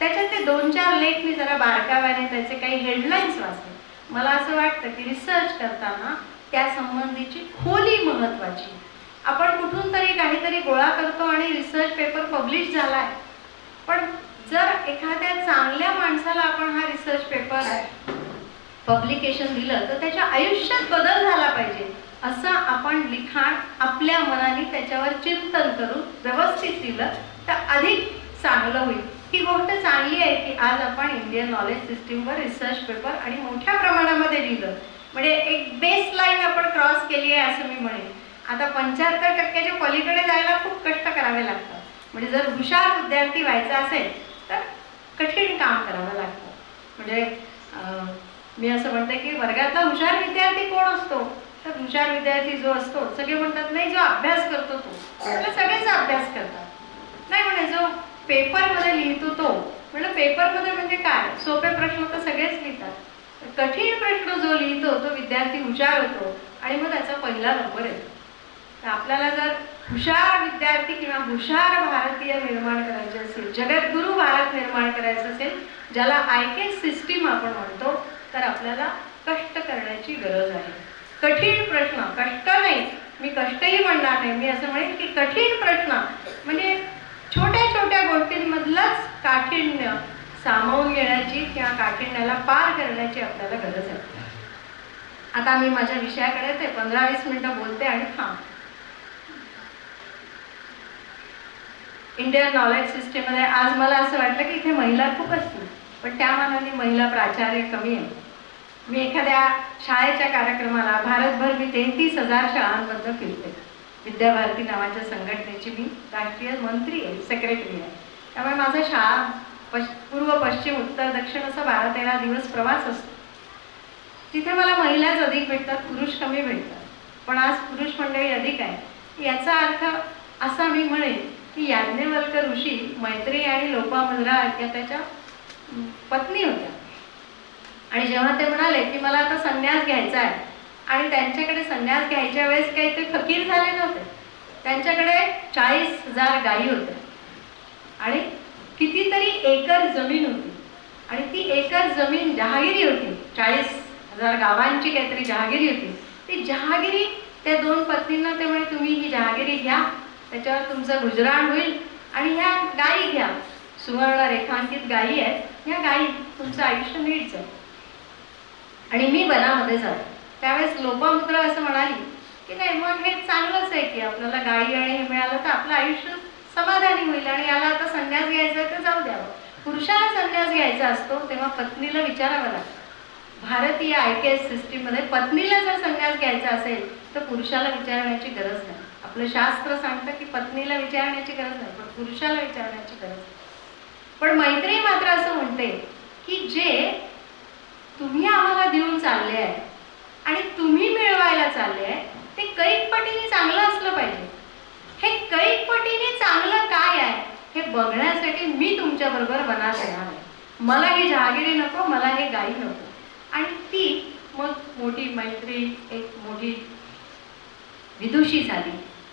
त्याच्यात ते 2-4 लेख मी जरा बारकाव्याने त्याचे काही हेडलाईन्स वाचले. मला असं वाटतं की रिसर्च करताना त्या संबंधीची खोली महत्त्वाची. आपण कुठून तरी काहीतरी गोळा करतो आणि रिसर्च पेपर पब्लिश झालाय, पण जर एखाद्या चांगल्या माणसाला आपण हा रिसर्च पेपर पब्लिकेशन दिलं तर त्याच्या आयुष्यात बदल झाला पाहिजे असं आपण लिखाण आपल्या मनाने त्याच्यावर चिंतन करून व्यवस्थित दिलं तर अधिक चांगलं होईल. ही गोष्ट चांगली आहे की आज आपण इंडियन नॉलेज सिस्टीमवर रिसर्च पेपर आणि मोठ्या प्रमाणामध्ये लिहिलं, म्हणजे एक बेस लाईन आपण क्रॉस केली आहे असं मी म्हणेन. आता 75% पलीकडे जायला खूप कष्ट करावे लागतात. म्हणजे जर हुशार विद्यार्थी व्हायचा असेल तर कठीण काम करावं लागतं. म्हणजे मी असं म्हणते की वर्गातला हुशार विद्यार्थी कोण असतो, तर हुशार विद्यार्थी जो असतो, सगळे म्हणतात नाही जो अभ्यास करतो तो, म्हटलं सगळेच अभ्यास करतात. नाही म्हणे जो पेपरमध्ये लिहितो तो, म्हटलं पेपरमध्ये म्हणजे काय, सोपे प्रश्न तर सगळेच लिहितात, कठीण प्रश्न जो लिहितो तो विद्यार्थी हुशार होतो आणि मग त्याचा पहिला नंबर येतो. तर आपल्याला जर हुशार विद्यार्थी किंवा हुशार भारतीय निर्माण करायचे असेल, जगद्गुरू भारत निर्माण करायचं असेल, ज्याला IQ सिस्टीम आपण म्हणतो, तर आपल्याला कष्ट करण्याची गरज आहे. कठीण प्रश्न, कष्ट नाही, मी कष्टही म्हणणार नाही, मी असं म्हणेन की कठीण प्रश्न म्हणजे छोट्या छोट्या गोष्टींमधलंच काठिण्य सामावून घेण्याची किंवा काठिण्याला पार करण्याची आपल्याला गरज आहे. आता मी माझ्या विषयाकडे ते 15-20 मिनिटं बोलते आणि इंडियन नॉलेज सिस्टीममध्ये आज मला असं वाटलं की इथे महिला खूप असतील, पण त्या मानाने महिला प्राचार्य कमी आहे. मी एखाद्या शाळेच्या कार्यक्रमाला भारतभर मी 33,000 शाळांमधनं फिरते. विद्याभारती नावाच्या संघटनेची मी राष्ट्रीय मंत्री आहे, सेक्रेटरी आहे. त्यामुळे माझा शाळा पूर्व पश्चिम उत्तर दक्षिण असा 12-13 दिवस प्रवास असतो. तिथे मला महिलाच अधिक भेटतात, पुरुष कमी भेटतात. पण आज पुरुष मंडळी अधिक आहे. याचा अर्थ असा मी म्हणेन की याज्ञवल्क्य ऋषी मैत्री आणि लोपामुद्रा या त्याच्या पत्नी होत्या. आणि जेव्हा ते म्हणाले की मला आता संन्यास घ्यायचा आहे, आणि त्यांच्याकडे संन्यास घ्यायच्या वेळेस काही ते फकीर झाले नव्हते, त्यांच्याकडे 40,000 गायी होत्या आणि कितीतरी एकर जमीन होती, आणि ती एकर जमीन जहागिरी होती. 1000 गावांची काहीतरी जहागिरी होती. ती जहागिरी त्या 2 पत्नींना ते म्हणे तुम्ही ही जहागिरी घ्या, त्याच्यावर तुमचं गुजराण होईल आणि ह्या गायी घ्या, सुवर्ण रेखांकित गायी आहेत, ह्या गायी तुमचं आयुष्य नीट जाईल आणि मी वनामध्ये जातो. त्यावेळेस लोपामुद्रा असं म्हणाली की नाही मग हे चांगलंच आहे की आपल्याला गायी आणि हे मिळालं तर आपलं आयुष्य समाधानी होईल आणि याला आता संन्यास घ्यायचा आहे तर जाऊ द्यावं. पुरुषाला संन्यास घ्यायचा असतो तेव्हा पत्नीला विचारावं लागतं. भारतीय IKS सिस्टीममध्ये पत्नीला जर संन्यास घ्यायचा असेल तर पुरुषाला विचारण्याची गरज नाही. आपलं शास्त्र सांगतं की पत्नीला विचारण्याची गरज नाही पण पुरुषाला विचारण्याची गरज नाही. पण मैत्री मात्र असं म्हणते की जे तुम्ही आम्हाला देऊन चालले आहे आणि तुम्ही मिळवायला चालले आहे ते कैक पटीने चांगलं असलं पाहिजे. हे कैक पटीने चांगलं काय आहे हे बघण्यासाठी मी तुमच्या बरोबर वनात येणार आहे. मला ही जहागिरी नको, मला हे गायी नको. आणि ती मग मोठी मैत्री, एक मोठी विदुषी झाली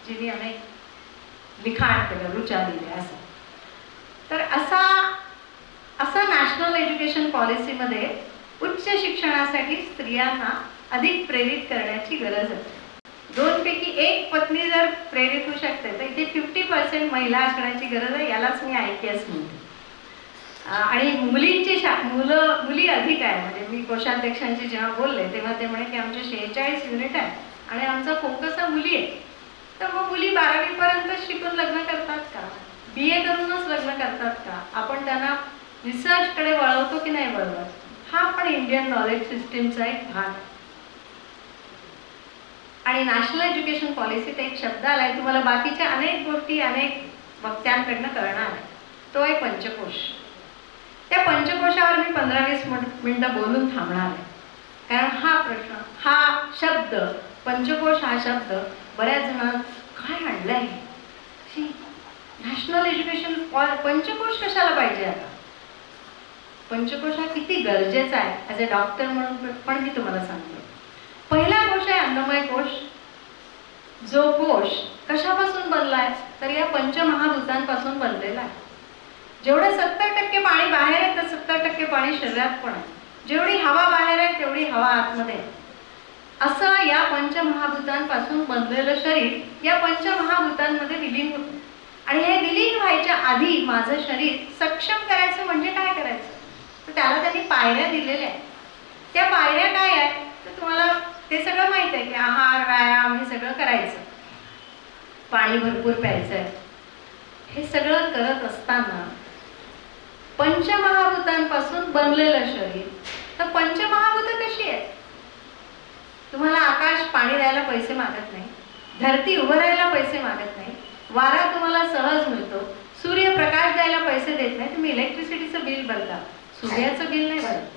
जिने अनेक लिखाण केलं, रुचा दिल्या. असं तर असा नॅशनल एज्युकेशन पॉलिसीमध्ये उच्च शिक्षणासाठी स्त्रियांना अधिक प्रेरित करण्याची गरज आहे. 2 पैकी 1 पत्नी जर प्रेरित होऊ शकते तर इथे 50% महिला असण्याची गरज आहे. यालाच मी IKS म्हणते. आणि मुलींची मुली अधिक आहे. म्हणजे मी कोषाध्यक्षांशी जेव्हा बोलले तेव्हा ते म्हणे की आमचे 46 युनिट आहे आणि आमचा फोकस हा मुली आहे. तर मग मुली 12वी पर्यंत शिकून लग्न करतात का, BA करूनच लग्न करतात का, आपण त्यांना रिसर्चकडे वळवतो की नाही वळवत, हा पण इंडियन नॉलेज सिस्टीमचा एक भाग आहे. आणि नॅशनल एज्युकेशन पॉलिसीत एक शब्द आलाय, तुम्हाला बाकीच्या अनेक गोष्टी अनेक वक्त्यांकडनं कळणार आहे. तो आहे पंचकोश. त्या पंचकोशावर मी 15-20 मिनिटं बोलून थांबणार आहे. कारण हा प्रश्न, हा शब्द पंचकोश, हा शब्द बऱ्याच जणांना काय आणलाय, नॅशनल एज्युकेशन पंचकोश कशाला पाहिजे. आता पंचकोश हा किती गरजेचा आहे. ॲज अ डॉक्टर म्हणून पण मी तुम्हाला सांगतो. पहिला कोश आहे अन्नमय कोश. जो कोश कशापासून बनलाय तर या पंचमहाभूतांपासून बनलेला आहे. जेवढं 70% पाणी बाहेर आहे तर 70% पाणी शरीरात पण आहे. जेवढी हवा बाहेर आहे तेवढी हवा आतमध्ये आहे. असं या पंचमहाभूतांपासून बनलेलं शरीर या पंचमहाभूतांमध्ये विलीन होतं. आणि हे विलीन व्हायच्या आधी माझं शरीर सक्षम करायचं म्हणजे काय करायचं तर त्याला त्यांनी पायऱ्या दिलेल्या आहेत. त्या पायऱ्या काय आहेत तर तुम्हाला ते सगळं माहित आहे की आहार, व्यायाम हे सगळं करायचं, पाणी भरपूर प्यायचं आहे. हे सगळं करत असताना पंचमहाभूतांपासून बनलेलं शरीर. तर पंचमहाभूत कशी आहेत. तुम्हाला आकाश पाणी द्यायला पैसे मागत नाही, धरती उभं राहायला पैसे मागत नाही, वारा तुम्हाला सहज मिळतो, सूर्य प्रकाश द्यायला पैसे देत नाही, तुम्ही इलेक्ट्रिसिटीचं बिल भरता, सूर्याचं बिल नाही भरत.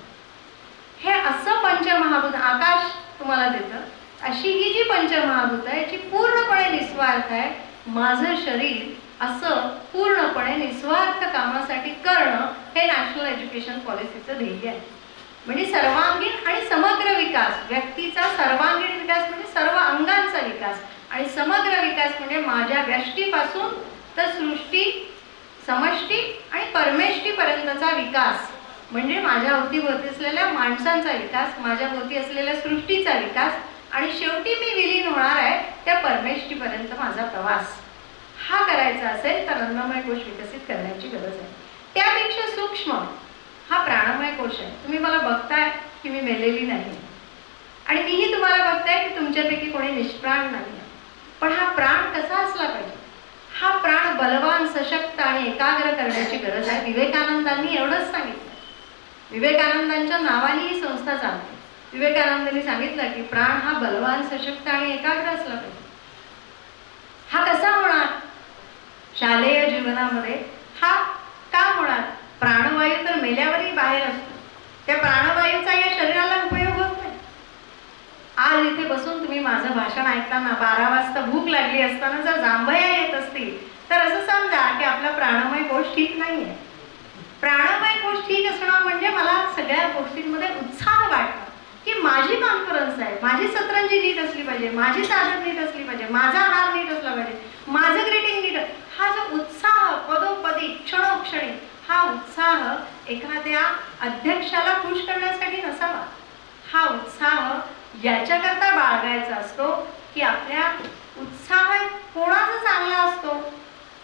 हे असं पंचमहाभूत आकाश तुम्हाला देतं. अशी ही जी पंचमहाभूत आहे याची पूर्णपणे निस्वार्थ आहे. माझं शरीर असं पूर्णपणे निस्वार्थ कामासाठी करणं हे नॅशनल एज्युकेशन पॉलिसीचं ध्येय आहे. म्हणजे सर्वांगीण आणि समग्र विकास, व्यक्तीचा सर्वांगीण विकास म्हणजे सर्व अंगांचा विकास आणि समग्र विकास म्हणजे माझ्या व्यष्टीपासून तर सृष्टी, समष्टी आणि परमेष्टीपर्यंतचा विकास. म्हणजे माझ्या अवतीभोवती असलेल्या माणसांचा विकास, माझ्या भोवती असलेल्या सृष्टीचा विकास आणि शेवटी मी विलीन होणार आहे त्या परमेष्टीपर्यंत माझा प्रवास. हा करायचा असेल तर अन्नमय कोश विकसित करण्याची गरज आहे. त्यापेक्षा सूक्ष्म हा प्राणमय कोश आहे. तुम्ही मला बघताय की मी मेलेली नाही आणि मीही तुम्हाला बघताय की तुमच्यापैकी कोणी निष्प्राण नाही. पण हा प्राण कसा असला पाहिजे. हा प्राण बलवान, सशक्त आणि एकाग्र करण्याची गरज आहे. विवेकानंदांनी एवढंच सांगितलं. विवेकानंदांच्या नावाने ही संस्था चालते. विवेकानंदांनी सांगितलं की प्राण हा बलवान, सशक्त आणि एकाग्र असला पाहिजे. हा कसा होणार शालेय जीवनामध्ये. हा का होणार. प्राणवायू तर मेल्यावरही बाहेर असतो. त्या प्राणवायूचा या शरीराला उपयोग होत नाही. आज इथे बसून तुम्ही माझं भाषण ऐकताना 12 वाजता भूक लागली असताना जर जांभया येत असतील तर असं समजा की आपला प्राणमय कोश ठीक नाहीये. प्राणमय कोश ठीक असणं म्हणजे मला सगळ्या गोष्टींमध्ये उत्साह वाटणं की माझी कॉन्फरन्स आहे, माझी सतरंजी नीट असली पाहिजे, माझी चादर नीट असली पाहिजे, माझा हार नीट असला पाहिजे, माझं ग्रीटिंग नीट. हा जो उत्साह पदोपदी क्षणोक्षणी, हा उत्साह एखाद्या अध्यक्षाला खुश करण्यासाठी नसावा. हा उत्साह याच्याकरता बाळगायचा असतो की आपल्या उत्साह कोणाचा चांगला असतो,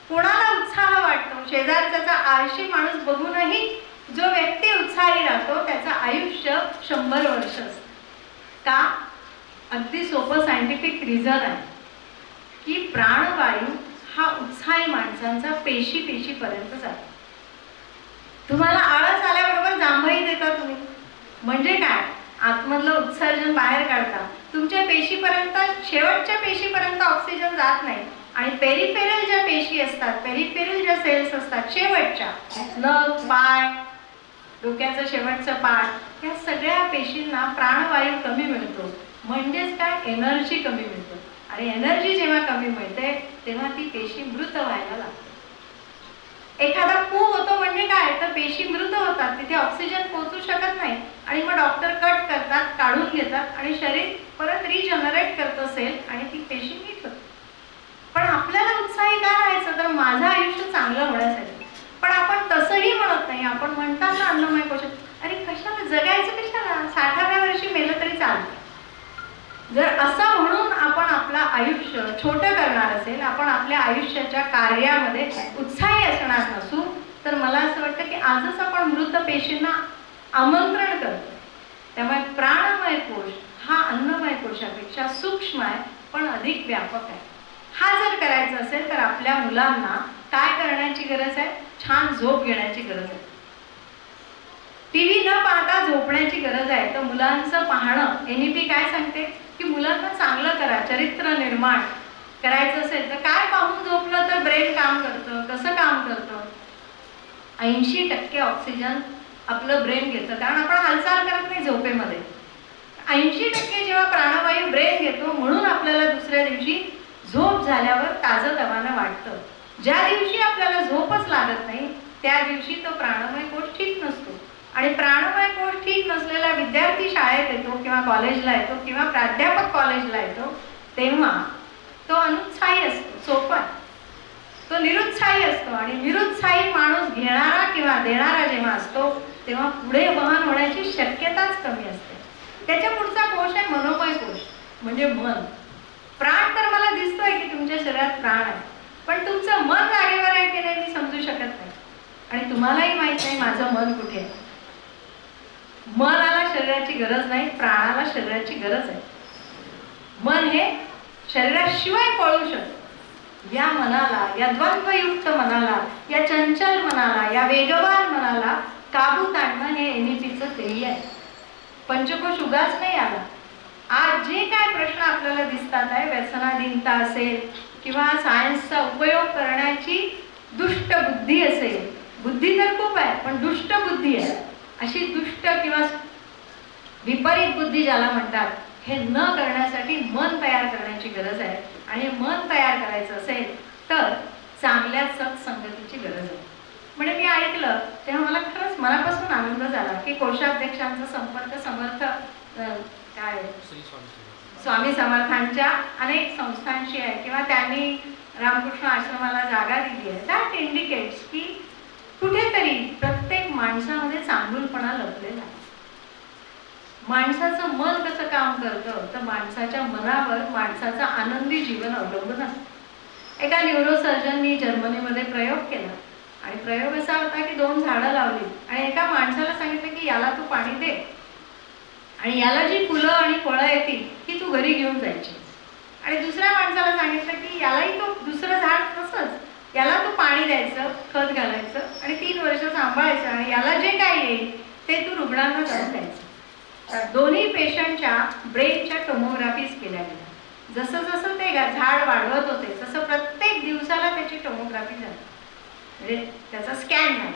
कोणाला उत्साह वाटतो. शेजारचा आळशी माणूस बघूनही जो व्यक्ती उत्साही राहतो त्याचं आयुष्य 100 वर्ष असतं. का? अगदी सोपं सायंटिफिक रिझन आहे की प्राणवायू हा उत्साही माणसांचा पेशीपर्यंत जातो. तुम्हाला आळस आल्याबरोबर जांभई देता तुम्ही, म्हणजे काय? आतमधलं उत्सर्जन बाहेर काढता. तुमच्या पेशीपर्यंत, शेवटच्या पेशीपर्यंत ऑक्सिजन जात नाही आणि पेरिफेरल ज्या पेशी असतात, पेरिफेरल ज्या सेल्स असतात, शेवटच्या नख, पाय, डोक्याचं शेवटचं पाठ, या सगळ्या पेशींना प्राणवायू कमी मिळतो. म्हणजेच काय? एनर्जी कमी मिळतो. आणि एनर्जी जेव्हा कमी मिळते तेव्हा ती पेशी मृत व्हायला लागते. एखादा पू होतो म्हणजे काय? तर पेशी मृत होतात, तिथे ऑक्सिजन पोहोचू शकत नाही आणि मग डॉक्टर कट करतात, काढून घेतात आणि शरीर परत रिजनरेट करत असेल आणि ती पेशी नीट होते. पण आपल्याला उत्साही का राहायचं? तर माझं आयुष्य चांगलं होण्यासाठी. पण आपण तसंही म्हणत नाही. आपण म्हणतात ना अन्नमय कोश, अरे कशाला जगायचं, कशाला 60व्या वर्षी मेलं तरी चालतं. जर असं म्हणून आपण आपलं आयुष्य छोटं करणार असेल, आपण आपल्या आयुष्याच्या कार्यामध्ये उत्साही असणार नसू, तर मला असं वाटतं की आजच आपण मृत पेशींना आमंत्रण करतो. त्यामुळे प्राणमय कोश हा अन्नमय कोशापेक्षा सूक्ष्म आहे पण अधिक व्यापक आहे. हा जर करायचा असेल तर आपल्या मुलांना काय करण्याची गरज आहे? छान झोप घेण्याची गरज आहे. टीव्ही न पाहता झोपण्याची गरज आहे. तर मुलांचं पाहणं, NEP काय सांगते की मुलांना चांगलं करा, चरित्र निर्माण करायचं असेल तर काय पाहून झोपलं तर ब्रेन काम करतं, कसं काम करतं? 80% ऑक्सिजन आपलं ब्रेन घेतं, कारण आपण हालचाल करत नाही झोपेमध्ये. 80% जेव्हा प्राणवायू ब्रेन घेतो, म्हणून आपल्याला दुसऱ्या दिवशी झोप झाल्यावर ताजंतवानं वाटतं. ज्या दिवशी आपल्याला झोपच लागत नाही त्या दिवशी तो प्राणमय कोश ठीक नसतो. आणि प्राणमय कोश ठीक नसलेला विद्यार्थी शाळेत येतो किंवा कॉलेजला येतो किंवा प्राध्यापक कॉलेजला येतो, तेव्हा तो अनुत्साही असतो. सोपा तो निरुत्साही असतो. आणि निरुत्साही माणूस घेणारा किंवा देणारा जेव्हा असतो तेव्हा पुढे वहन होण्याची शक्यताच कमी असते. त्याच्या पुढचा कोश आहे मनोमय कोश, म्हणजे मन. प्राण तर मला दिसतोय की तुमच्या शरीरात प्राण आहे, पण तुमचं मन जागेवर आहे की नाही मी समजू शकत नाही. आणि तुम्हालाही माहित नाही माझं मन कुठे आहे. मनाला शरीराची गरज नाही, प्राणाला शरीराची गरज आहे. मन हे शरीराशिवाय पळू शकतं. या मनाला, या द्वंद्वयुक्त मनाला, या चंचल मनाला, या वेगवान मनाला काबूत आणणं हे NEPचं ध्येय आहे. पंचकोश उगाच नाही आला. आज जे काय प्रश्न आपल्याला दिसतात आहे, व्यसनाधीनता असेल किंवा सायन्सचा उपयोग करण्याची दुष्ट बुद्धी असेल, बुद्धी तर खूप आहे पण दुष्ट बुद्धी आहे, अशी दुष्ट किंवा विपरीत बुद्धी ज्याला म्हणतात, हे न करण्यासाठी मन तयार करण्याची गरज आहे. आणि मन तयार करायचं असेल तर चांगल्या सत्संगतीची गरज आहे. म्हणजे मी ऐकलं तेव्हा मला खरंच मनापासून आनंद झाला की कोशाध्यक्षांचा संपर्क समर्थ काय स्वामी समर्थांच्या अनेक संस्थांशी आहे किंवा त्यांनी रामकृष्ण आश्रमाला जागा दिली आहे. दॅट इंडिकेट्स की कुठेतरी प्रत्येक माणसामध्ये चांगुलपणा लपलेला आहे. माणसाचं मन कसं काम करतं तर माणसाच्या मनावर माणसाचं आनंदी जीवन अवलंबून असतं. एका न्यूरोसर्जननी जर्मनीमध्ये प्रयोग केला आणि प्रयोग असा होता की 2 झाडं लावली आणि एका माणसाला सांगितलं की याला तू पाणी दे आणि याला जी फुलं आणि फळं येतील ती तू घरी घेऊन जायची. आणि दुसऱ्या माणसाला सांगितलं की यालाही तो दुसरं झाड तसंच, याला तू पाणी द्यायचं, खत घालायचं आणि 3 वर्ष सांभाळायचं आणि याला जे काय येईल ते तू रुग्णांना जाऊन द्यायचं. दोन्ही पेशंटच्या ब्रेनच्या टोमोग्राफीज केल्या गेल्या. जसं जसं ते झाड वाढवत होते तसं प्रत्येक दिवसाला त्याची टोमोग्राफी झाली, म्हणजे त्याचा स्कॅन झाला.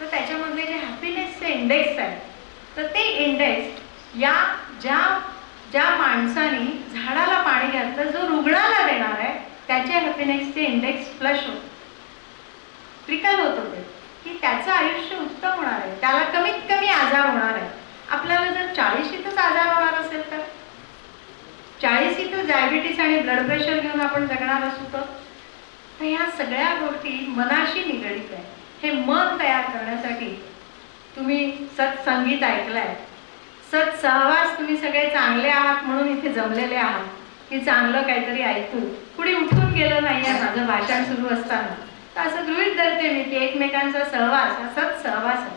तर त्याच्यामधले जे हॅपीनेसचे इंडेक्स आहेत तर ते इंडेक्स या ज्या माणसाने झाडाला पाणी घातलं, जो रुग्णाला देणार आहे त्याचे हॅपीनेसचे इंडेक्स फ्लश होते, ट्रिकल होत होते की त्याचं आयुष्य उत्तम होणार आहे, त्याला कमीत कमी आजार होणार आहे. आपल्याला जर 40शीतच आजार होणार असेल तर 40शीतच डायबिटीस आणि ब्लड प्रेशर घेऊन आपण जगणार असू तर ह्या सगळ्या गोष्टी मनाशी निगडीत आहेत. हे मन तयार करण्यासाठी तुम्ही सत्संगीत ऐकलंय, सहवास, तुम्ही सगळे चांगले आहात म्हणून इथे जमलेले आहात की चांगलं काहीतरी ऐकू. कुणी उठून गेलं नाहीये माझं भाषण सुरू असताना. तर असं गृहीत धरते मी की एकमेकांचा सहवास हा सत्सहवास आहे.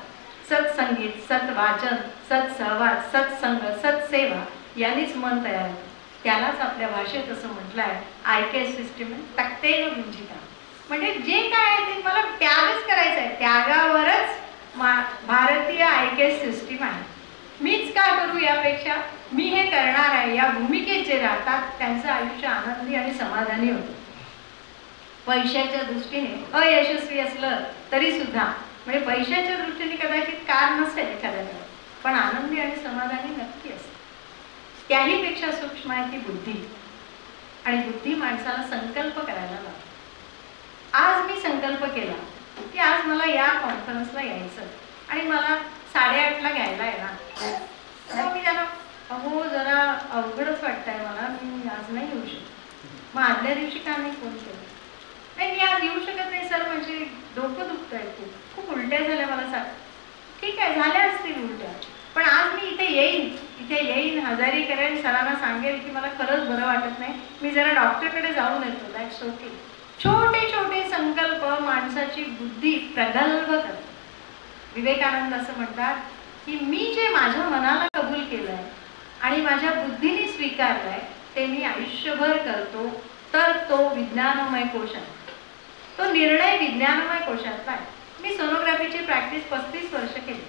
सत्संगीत, सत्वाचन, सत्सहवास, सत्संग, सत्सेवा यांनीच मन तयार होतं. त्यालाच आपल्या भाषेत असं म्हटलं आहे, आयकेएस सिस्टीम तक्तेन विंजिता. म्हणजे जे काय आहे ते मला त्यागच करायचं आहे. त्यागावरच भारतीय आयकेएस सिस्टीम आहे. मीच का करू यापेक्षा मी हे करणार आहे या भूमिकेत जे राहतात त्यांचं आयुष्य आनंदी आणि समाधानी होतं. पैशाच्या दृष्टीने अयशस्वी असलं तरी सुद्धा, म्हणजे पैशाच्या दृष्टीने कदाचित कार नसेल एखाद्याकडे, पण आनंदी आणि समाधानी नक्की असते. त्याही पेक्षा सूक्ष्म आहे ती बुद्धी. आणि बुद्धी माणसाला संकल्प करायला लागतो. आज मी संकल्प केला की आज मला या कॉन्फरन्सला यायचं आणि मला 8:30ला घ्यायला येणार. तेव्हा मी त्याला अहो जरा अवघडच वाटतंय मला, मी आज नाही येऊ शकत. मग आदल्या दिवशी का नाही फोन केला? नाही मी आज येऊ शकत नाही सर, म्हणजे डोकं दुखत आहे, खूप उलट्या झाल्या मला. सांग ठीक आहे, झाल्या असतील उलट्या, पण आज मी इथे येईन, हजारी करेन, सरांना सांगेल की मला खरंच बरं वाटत नाही, मी जरा डॉक्टरकडे जाऊन येतो. That's okay. छोटे छोटे संकल्प माणसाची बुद्धी प्रगल्भ करतात. विवेकानंद असं म्हणतात की मी जे माझ्या मनाला कबूल केलंय आणि माझ्या बुद्धीने स्वीकारलंय ते मी आयुष्यभर करतो, तर तो विज्ञानमय कोश आहे. तो निर्णय विज्ञानमय कोशातला आहे. मी सोनोग्राफीची प्रॅक्टिस 35 वर्ष केली.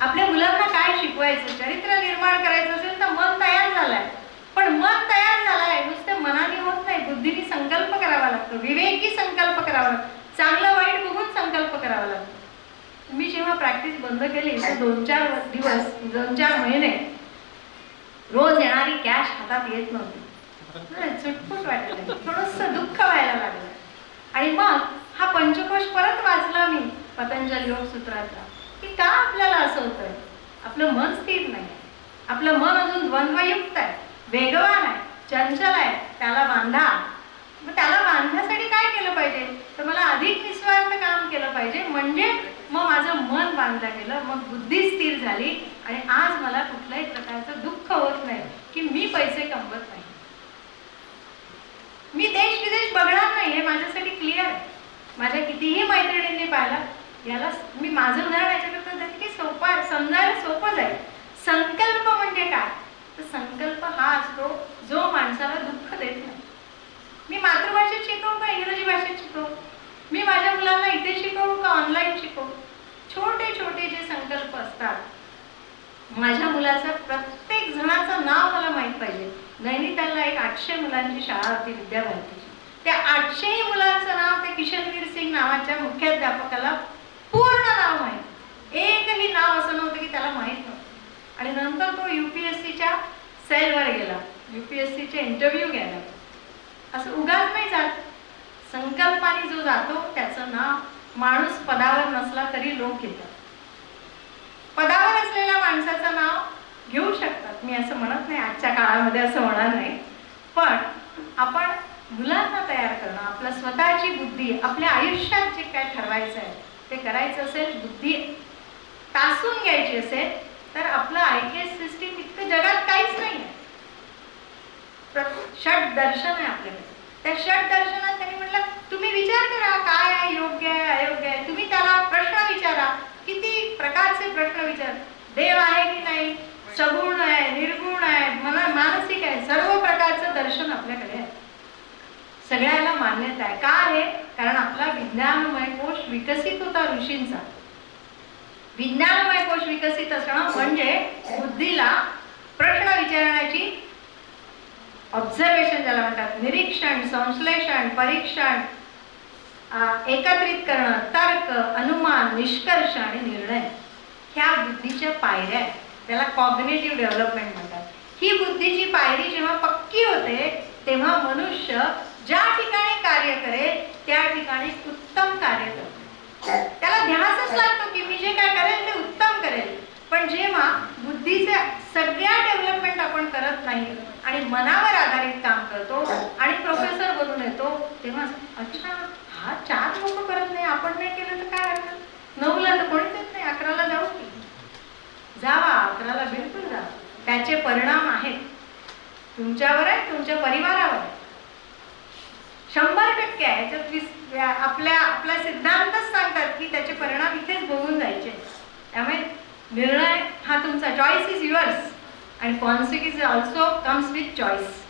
आपल्या मुलांना काय शिकवायचं, चरित्र निर्माण करायचं असेल तर मन तयार झालंय, पण मन तयार झालंय नुसते मनाने होत नाही, बुद्धीने संकल्प करावा लागतो, विवेकी संकल्प करावा लागतो, चांगलं वाईट बघून संकल्प करावा लागतो. मी जेव्हा प्रॅक्टिस बंद केली तर 2-4 दिवस, 2-4 महिने रोज येणारी कॅश हातात येत नव्हती. चुटपुट वाटलं, थोडंसं दुःख व्हायला लागलं. आणि मग हा पंचकोश परत वाचला मी पतंजली योग सूत्रातला, की का आपल्याला असं होतंय. आपलं मन स्थिर नाही, आपलं मन अजून द्वंद्वयुक्त आहे, वेगवान आहे, चंचल आहे. त्याला बांधा. मग त्याला बांधण्यासाठी काय केलं पाहिजे, तर मला अधिक निस्वार्थ काम केलं पाहिजे. म्हणजे मग माझं मन बांधलं गेलं, मग बुद्धी स्थिर झाली आणि आज मला कुठल्याही प्रकारचं दुःख होत नाही की मी पैसे कमवत नाही, मी देश विदेश बघणार नाही, हे माझ्यासाठी क्लिअर आहे. माझ्या कितीही मैत्रिणींनी पाहिला, याला मी माझं उदाहरण याच्याकरता देते की सोपं समजायला सोपं जाईल. संकल्प म्हणजे काय, तर संकल्प हा असतो जो माणसाला दुःख देत नाही. मी मातृभाषेत शिकवू का इंग्रजी भाषेत शिकवू, मी माझ्या मुलांना इथे शिकवू का ऑनलाईन शिकवू, छोटे छोटे जे संकल्प असतात. माझ्या मुलाचं प्रत्येक जणाचं नाव मला माहीत पाहिजे. नैनितालला एक 800 मुलांची शाळा होती विद्याभारतीची. त्या 800 मुलांचं नाव त्या किशनवीर सिंग नावाच्या मुख्याध्यापकाला पूर्ण नाव माहीत, एकही नाव असं नव्हतं की त्याला माहीत नव्हतं. आणि नंतर तो UPSCच्या सेलवर गेला, UPSCचे इंटरव्ह्यू घ्यायला. असं उगाच नाही जात, संकल्पाने जो जातो त्याचं नाव. माणूस पदावर नसला तरी लोक घेतात, पदावर असलेल्या माणसाचं नाव घेऊ शकतात. मी असं म्हणत नाही, आजच्या काळामध्ये असं होणार नाही, पण आपण मुलांना तयार करणं, आपलं स्वतःची बुद्धी, आपल्या आयुष्यात जे काय ठरवायचं आहे ते करायचं असेल, बुद्धी तासून घ्यायची असेल तर आपलं आयकेएस सिस्टीम इतकं जगात काहीच नाही आहे. षट दर्शन आहे आपल्याकडे. त्या षट दर्शनात त्यांनी म्हटलं तुम्ही विचार करा काय आहे, योग्य आहे अयोग्य आहे. तुम्ही त्याला प्रश्न विचारा, किती प्रकारचे प्रश्न विचार. देव आहे की नाही, सगुण आहे, निर्गुण आहे, मानसिक आहे, सर्व प्रकारचं दर्शन आपल्याकडे आहे. सगळ्याला मान्यता आहे. का आहे, कारण आपला विज्ञानमय कोश विकसित होता ऋषींचा. विज्ञानमय कोश विकसित असणं म्हणजे बुद्धीला प्रश्न विचारण्याची, ऑब्झर्वेशन ज्याला म्हणतात, निरीक्षण, संश्लेषण, परीक्षण, एकत्रित करणं, तर्क, अनुमान, निष्कर्ष आणि निर्णय, ह्या बुद्धीच्या पायऱ्या आहेत. त्याला कॉग्निटिव्ह डेव्हलपमेंट म्हणतात. ही बुद्धीची पायरी जेव्हा पक्की होते तेव्हा मनुष्य ज्या ठिकाणी कार्य करेल त्या ठिकाणी उत्तम कार्य करतो. त्याला ध्यासच लागतो की मी जे काय करेल ते उत्तम करेल. पण जेव्हा बुद्धीचे सगळ्या डेव्हलपमेंट आपण करत नाही आणि मनावर आधारित काम करतो आणि प्रोफेसर बनून येतो तेव्हा अच्छा हा 4 लोक करत नाही, आपण नाही केलं तर काय हरकत, 9ला तर कोणीच येत नाही, 11ला जाऊ की, जावा 11ला बिलकुल जा. बेसिक आहे, याच्यात आपला सिद्धांतच सांगतात की त्याचे परिणाम इथेच बघून जायचे. त्यामुळे निर्णय हा तुमचा, चॉईस इज युअर्स आणि consequence also comes with choice.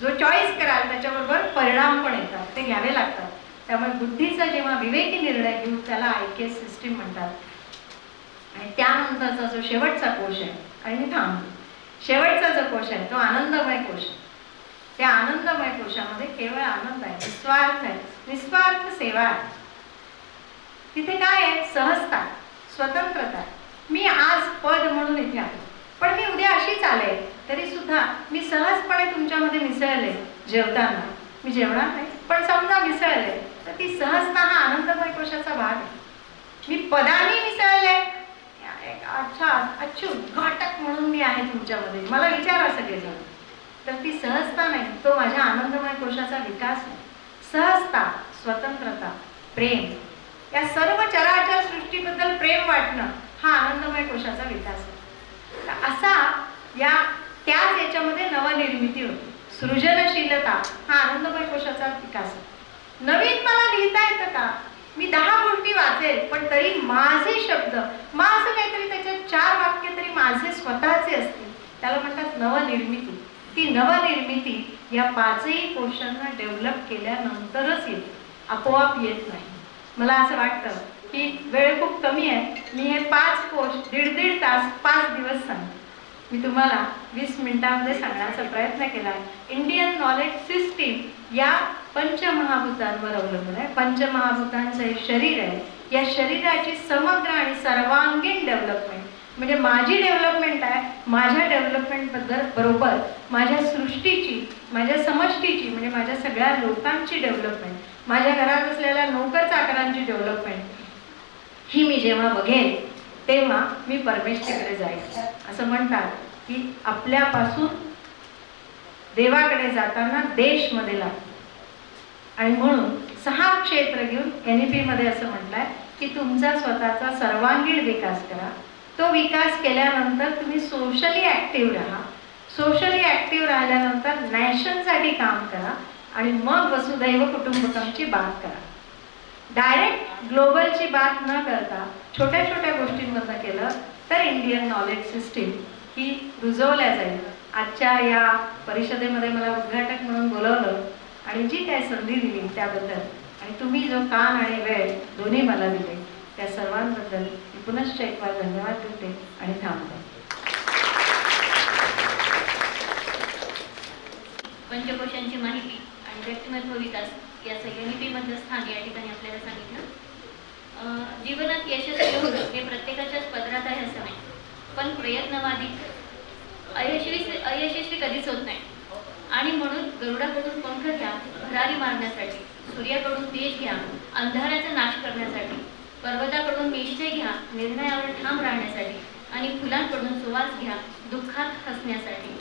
जो चॉईस कराल त्याच्याबरोबर परिणाम पण येतात, ते घ्यावे लागतात. त्यामुळे बुद्धीचा जेव्हा विवेकी निर्णय घेऊ त्याला IKS सिस्टीम म्हणतात. आणि त्यानंतरचा जो शेवटचा कोश आहे, आणि मी थांबतो, शेवटचा जो कोश आहे तो आनंदमय कोश आहे. त्या आनंदमय कोशामध्ये केवळ आनंद आहे, निस्वार्थ आहे, निस्वार्थ सेवा आहे. तिथे काय आहे? सहजता, स्वतंत्रता. मी आज पद म्हणून इथे आलो, पण मी उद्या अशीच आले तरी सुद्धा मी सहजपणे तुमच्यामध्ये मिसळले. जेवताना मी जेवणार नाही, पण समजा मिसळले तर ती सहजता हा आनंदमय कोशाचा भाग आहे. मी पदाने मिसळले, अच्छा उद्घाटक म्हणून मी आहे तुमच्यामध्ये, मला विचारा सगळेजण, तर ती सहजता नाही, तो माझ्या आनंदमय कोशाचा विकास आहे. सहजता, स्वतंत्रता, प्रेम, या सर्व चराचर सृष्टीबद्दल प्रेम वाटणं हा आनंदमय कोशाचा विकास आहे. असा त्याच याच्यामध्ये नवनिर्मिती होती. सृजनशीलता हा आनंदमय कोशाचा विकास आहे. नवीन मला लिहिता येतं का? मी 10 गोष्टी वाचेल, पण तरी माझे शब्द, माझं काहीतरी त्याच्यात 4 वाक्य तरी माझे स्वतःचे असतील, त्याला म्हणतात नवनिर्मिती. ती नवनिर्मिती या 5ही कोशांना डेव्हलप केल्यानंतरच येते, आपोआप येत नाही. मला असं वाटतं की वेळ खूप कमी आहे, मी हे 5 कोश 1.5 तास 5 दिवस सांगते. मी तुम्हाला 20 मिनिटांमध्ये सांगण्याचा प्रयत्न केला आहे. इंडियन नॉलेज सिस्टीम या पंचमहाभूतांवर अवलंबून आहे. पंचमहाभूतांचं हे शरीर आहे, या शरीराची समग्र आणि सर्वांगीण डेव्हलपमेंट म्हणजे माझी डेव्हलपमेंट आहे. माझ्या डेव्हलपमेंटबद्दल बरोबर माझ्या सृष्टीची, माझ्या समष्टीची म्हणजे माझ्या सगळ्या लोकांची डेव्हलपमेंट, माझ्या घरात असलेल्या नोकर चाकरांची डेव्हलपमेंट ही मी जेव्हा बघेन तेव्हा मी परमेश्वराकडे जाईल. असं म्हणतात की आपल्यापासून देवाकडे जाताना देश मध्ये लागतो. आणि म्हणून 6 क्षेत्र घेऊन NEP मध्ये असं म्हटलंय की तुमचा स्वतःचा सर्वांगीण विकास करा. तो विकास केल्यानंतर तुम्ही सोशली ॲक्टिव्ह राहा. सोशली ॲक्टिव्ह राहिल्यानंतर नॅशनसाठी काम करा आणि मग वसुधैव कुटुंबकमची बात करा. डायरेक्ट ग्लोबलची बात न करता छोट्या छोट्या गोष्टींमधनं केलं तर इंडियन नॉलेज सिस्टीम ही रुजवल्या जाईल. आजच्या या परिषदेमध्ये मला उद्घाटक म्हणून बोलवलं आणि जी काय संधी दिली त्याबद्दल आणि तुम्ही जो कान आणि वेळ दोन्ही मला दिले त्या सर्वांबद्दल मी पुनश्च एक बार धन्यवाद देते आणि थांबते. पंचकोशांची माहिती आणि व्यक्तिमत्व विकास याचं NEP मधलं स्थान या ठिकाणी आपल्याला सांगितलं. जीवनात यशस्वी होणं हे प्रत्येकाच्याच पदरात आहे असं नाही, पण प्रयत्नवादी अयशस्वी कधीच होत नाही. आणि म्हणून गरुडाकडून पंख घ्या भरारी मारण्यासाठी, सूर्याकडून तेज घ्या अंधाराचा नाश करण्यासाठी, पर्वताकडून निश्चय घ्या निर्णयावर ठाम राहण्यासाठी आणि फुलांकडून सुवास घ्या दुःखात हसण्यासाठी.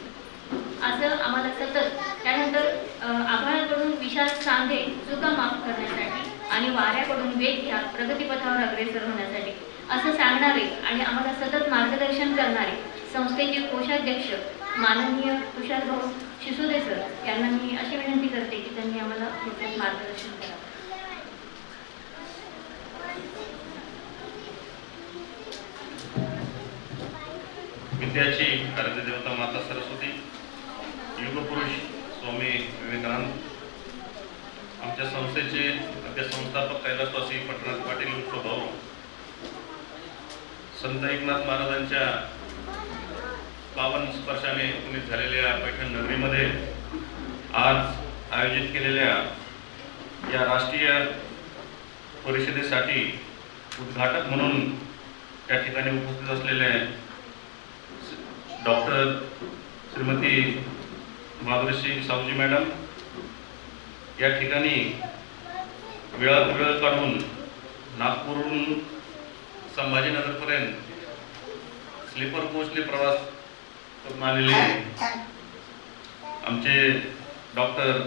असं आम्हाला सतत, त्यानंतर आभाळाकडून विशाल सांधे चुका माफ करण्यासाठी आणि वाऱ्याकडून वेग घ्या प्रगतीपथावर अग्रेसर होण्यासाठी असं सांगणारे आणि आम्हाला सतत मार्गदर्शन करणारे संस्थेचे कोषाध्यक्ष माननीय तुषारभाऊ शिसोदे सर यांना मी अशी विनंती करते की त्यांनी आम्हाला थोडक्यात मार्गदर्शन करावं. विद्याची कार्यदेवता माता सरस्वती, युगपुरुष स्वामी विवेकानंद, आमच्या संस्थेचे अध्यक्ष संस्थापक कैलासवासी पटनाथ पाटील भाऊ, संत एकनाथ महाराजांच्या पावन स्पर्शाने पुनीत झालेल्या पैठण नगरीमध्ये आज आयोजित केलेल्या या राष्ट्रीय परिषदेसाठी उद्घाटक म्हणून त्या ठिकाणी उपस्थित असलेले डॉक्टर श्रीमती माधुरीश्री सावजी मॅडम, या ठिकाणी वेळात वेळ काढून नागपूरहून संभाजीनगरपर्यंत स्लीपर कोचने प्रवास करून आलेले आमचे डॉक्टर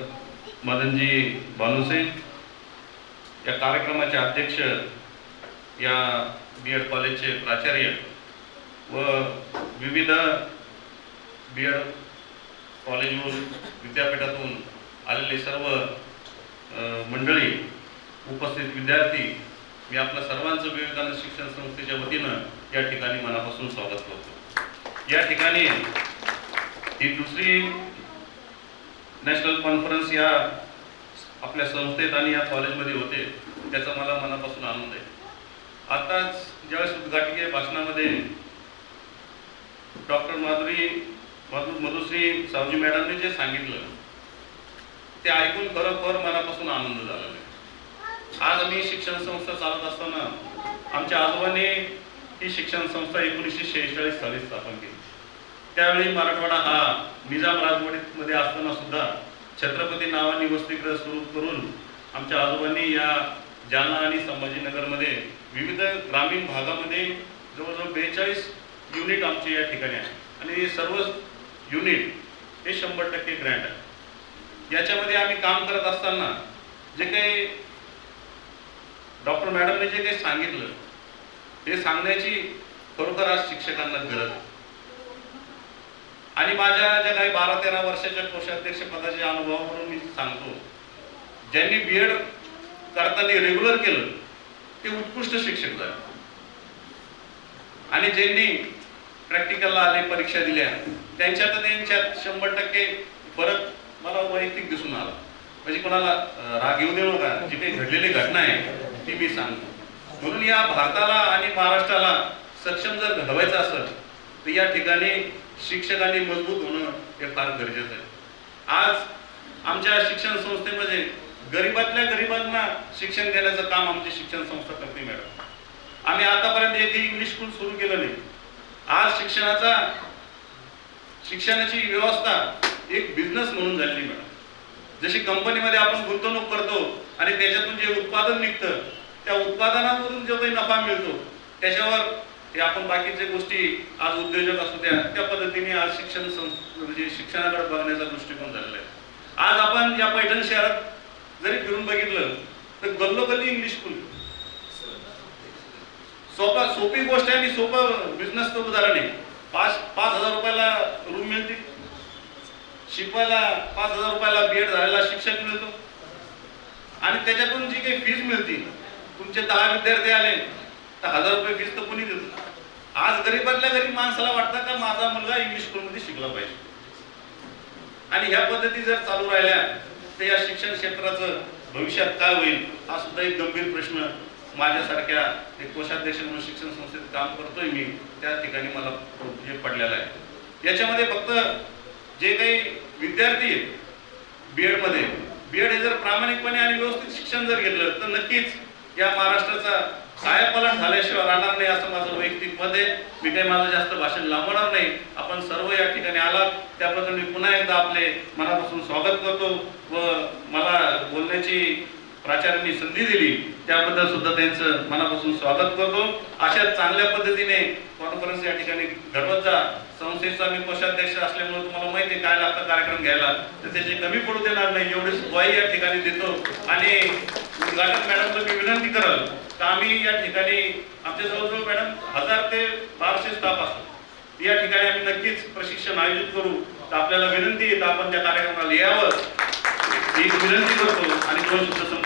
मदनजी भानुसे, या कार्यक्रमाचे अध्यक्ष, या BEd कॉलेजचे प्राचार्य व विविध BEd कॉलेजहून विद्यापीठातून आलेले सर्व मंडळी, उपस्थित विद्यार्थी, मी आपल्या सर्वांचं विवेकानंद शिक्षण संस्थेच्या वतीनं या ठिकाणी मनापासून स्वागत करतो. या ठिकाणी ही दुसरी नॅशनल कॉन्फरन्स या आपल्या संस्थेत आणि या कॉलेजमध्ये होते, त्याचा मला मनापासून आनंद आहे. आताच ज्यावेळेस उद्घाटकीय भाषणामध्ये डॉक्टर मधुश्री सावजी मॅडमने जे सांगितलं ते ऐकून खरोखर मनापासून आनंद झालेला आहे. आज आम्ही शिक्षण संस्था चालत असताना आमच्या आजोबांनी ही शिक्षण संस्था 1946 साली स्थापन केली. त्यावेळी मराठवाडा हा निजाम राजवटीमध्ये असताना सुद्धा छत्रपती नावाने वसतिगृह सुरू करून आमच्या आजोबांनी या जालना आणि संभाजीनगरमध्ये विविध ग्रामीण भागामध्ये जवळजवळ 42 युनिट आमचे या ठिकाणी आहे आणि हे सर्व युनिट हे 100% ग्रँट आहे. याच्यामध्ये आम्ही काम करत असताना जे काही डॉक्टर मॅडमने जे काही सांगितलं ते सांगण्याची खरोखर आज शिक्षकांना गरज आहे. आणि माझ्या ज्या काही 12-13 वर्षाच्या कोषाध्यक्ष पदाच्या अनुभवावरून मी सांगतो, ज्यांनी BEd करताना रेग्युलर केलं ते उत्कृष्ट शिक्षक झाले आणि ज्यांनी प्रॅक्टिकलला आले, परीक्षा दिल्या, त्यांच्यात 100% फरक मला वैयक्तिक दिसून आला. म्हणजे कोणाला राग येऊ देऊ नका, जी काही घडलेली घटना आहे ती मी सांगतो. म्हणून या भारताला आणि महाराष्ट्राला सक्षम जर घडवायचं असेल तर या ठिकाणी शिक्षकांनी मजबूत होणं हे फार गरजेचं आहे. आज आमच्या शिक्षण संस्थेमध्ये गरीबातल्या गरीबांना शिक्षण देण्याचं काम आमची शिक्षण संस्था करते मॅडम. आम्ही आतापर्यंत एकही इंग्लिश स्कूल सुरू केलं नाही. आज शिक्षणाची व्यवस्था एक बिझनेस म्हणून झालेली मॅडम. जशी कंपनीमध्ये आपण गुंतवणूक करतो आणि त्याच्यातून जे उत्पादन निघतं त्या उत्पादनामधून जो काही नफा मिळतो त्याच्यावर हे आपण बाकीच्या गोष्टी आज उद्योजक असू द्या त्या पद्धतीने आज म्हणजे शिक्षणाकडे बघण्याचा दृष्टिकोन झालेला आहे. आज आपण या पैठण शहरात जरी फिरून बघितलं तर गल्लोगल्ली इंग्लिश स्कूल. सोपी गोष्ट आहे आणि सोपं बिझनेसचं उदाहरण आहे. 5,000 रुपयाला रूम मिळते, शिकवायला 5,000 रुपयाला BEd झालेला शिक्षक मिळतो आणि त्याच्यातून जी काही फीज मिळते, तुमचे 10 विद्यार्थी आले तर 1,000 रुपये फीज तर कोणी देतो. आज गरीबातल्या गरीब माणसाला वाटतं का माझा मुलगा इंग्लिश स्कूलमध्ये शिकला पाहिजे आणि ह्या पद्धती जर चालू राहिल्या तर या शिक्षण क्षेत्राचं भविष्यात काय होईल हा सुद्धा एक गंभीर प्रश्न माझ्यासारख्या एक कोषाध्यक्ष म्हणून शिक्षण संस्थेत काम करतोय मी, त्या ठिकाणी मला हे पडलेलं आहे. याच्यामध्ये फक्त जे काही विद्यार्थी आहेत BEd हे जर प्रामाणिकपणे आणि व्यवस्थित शिक्षण जर घेतलं तर नक्कीच या महाराष्ट्राचा कायापालट झाल्याशिवाय राहणार नाही असं माझं वैयक्तिक मत आहे. मी काही माझं जास्त भाषण लांबवणार नाही. आपण सर्व या ठिकाणी आलात त्याबद्दल मी पुन्हा एकदा आपले मनापासून स्वागत करतो व मला बोलण्याची प्राचार्यांनी संधी दिली त्याबद्दल सुद्धा त्यांचं मनापासून स्वागत करतो. अशा चांगल्या पद्धतीने कॉन्फरन्स या ठिकाणी घडवत जा. संस्थेचा मी कोषाध्यक्ष असल्यामुळे तुम्हाला माहिती आहे काय लागतं कार्यक्रम घ्यायला, तर त्याची कमी पडू देणार नाही एवढीच ग्वाही या ठिकाणी देतो. आणि उद्घाटक मॅडमला मी विनंती कराल तर आम्ही या ठिकाणी आमच्या जवळजवळ मॅडम 1000 ते 1200 स्टाफ असतो. या ठिकाणी आम्ही नक्कीच प्रशिक्षण आयोजित करू. तर आपल्याला विनंती आहे तर आपण त्या कार्यक्रमाला यावं ही विनंती करतो आणि दोन शब्द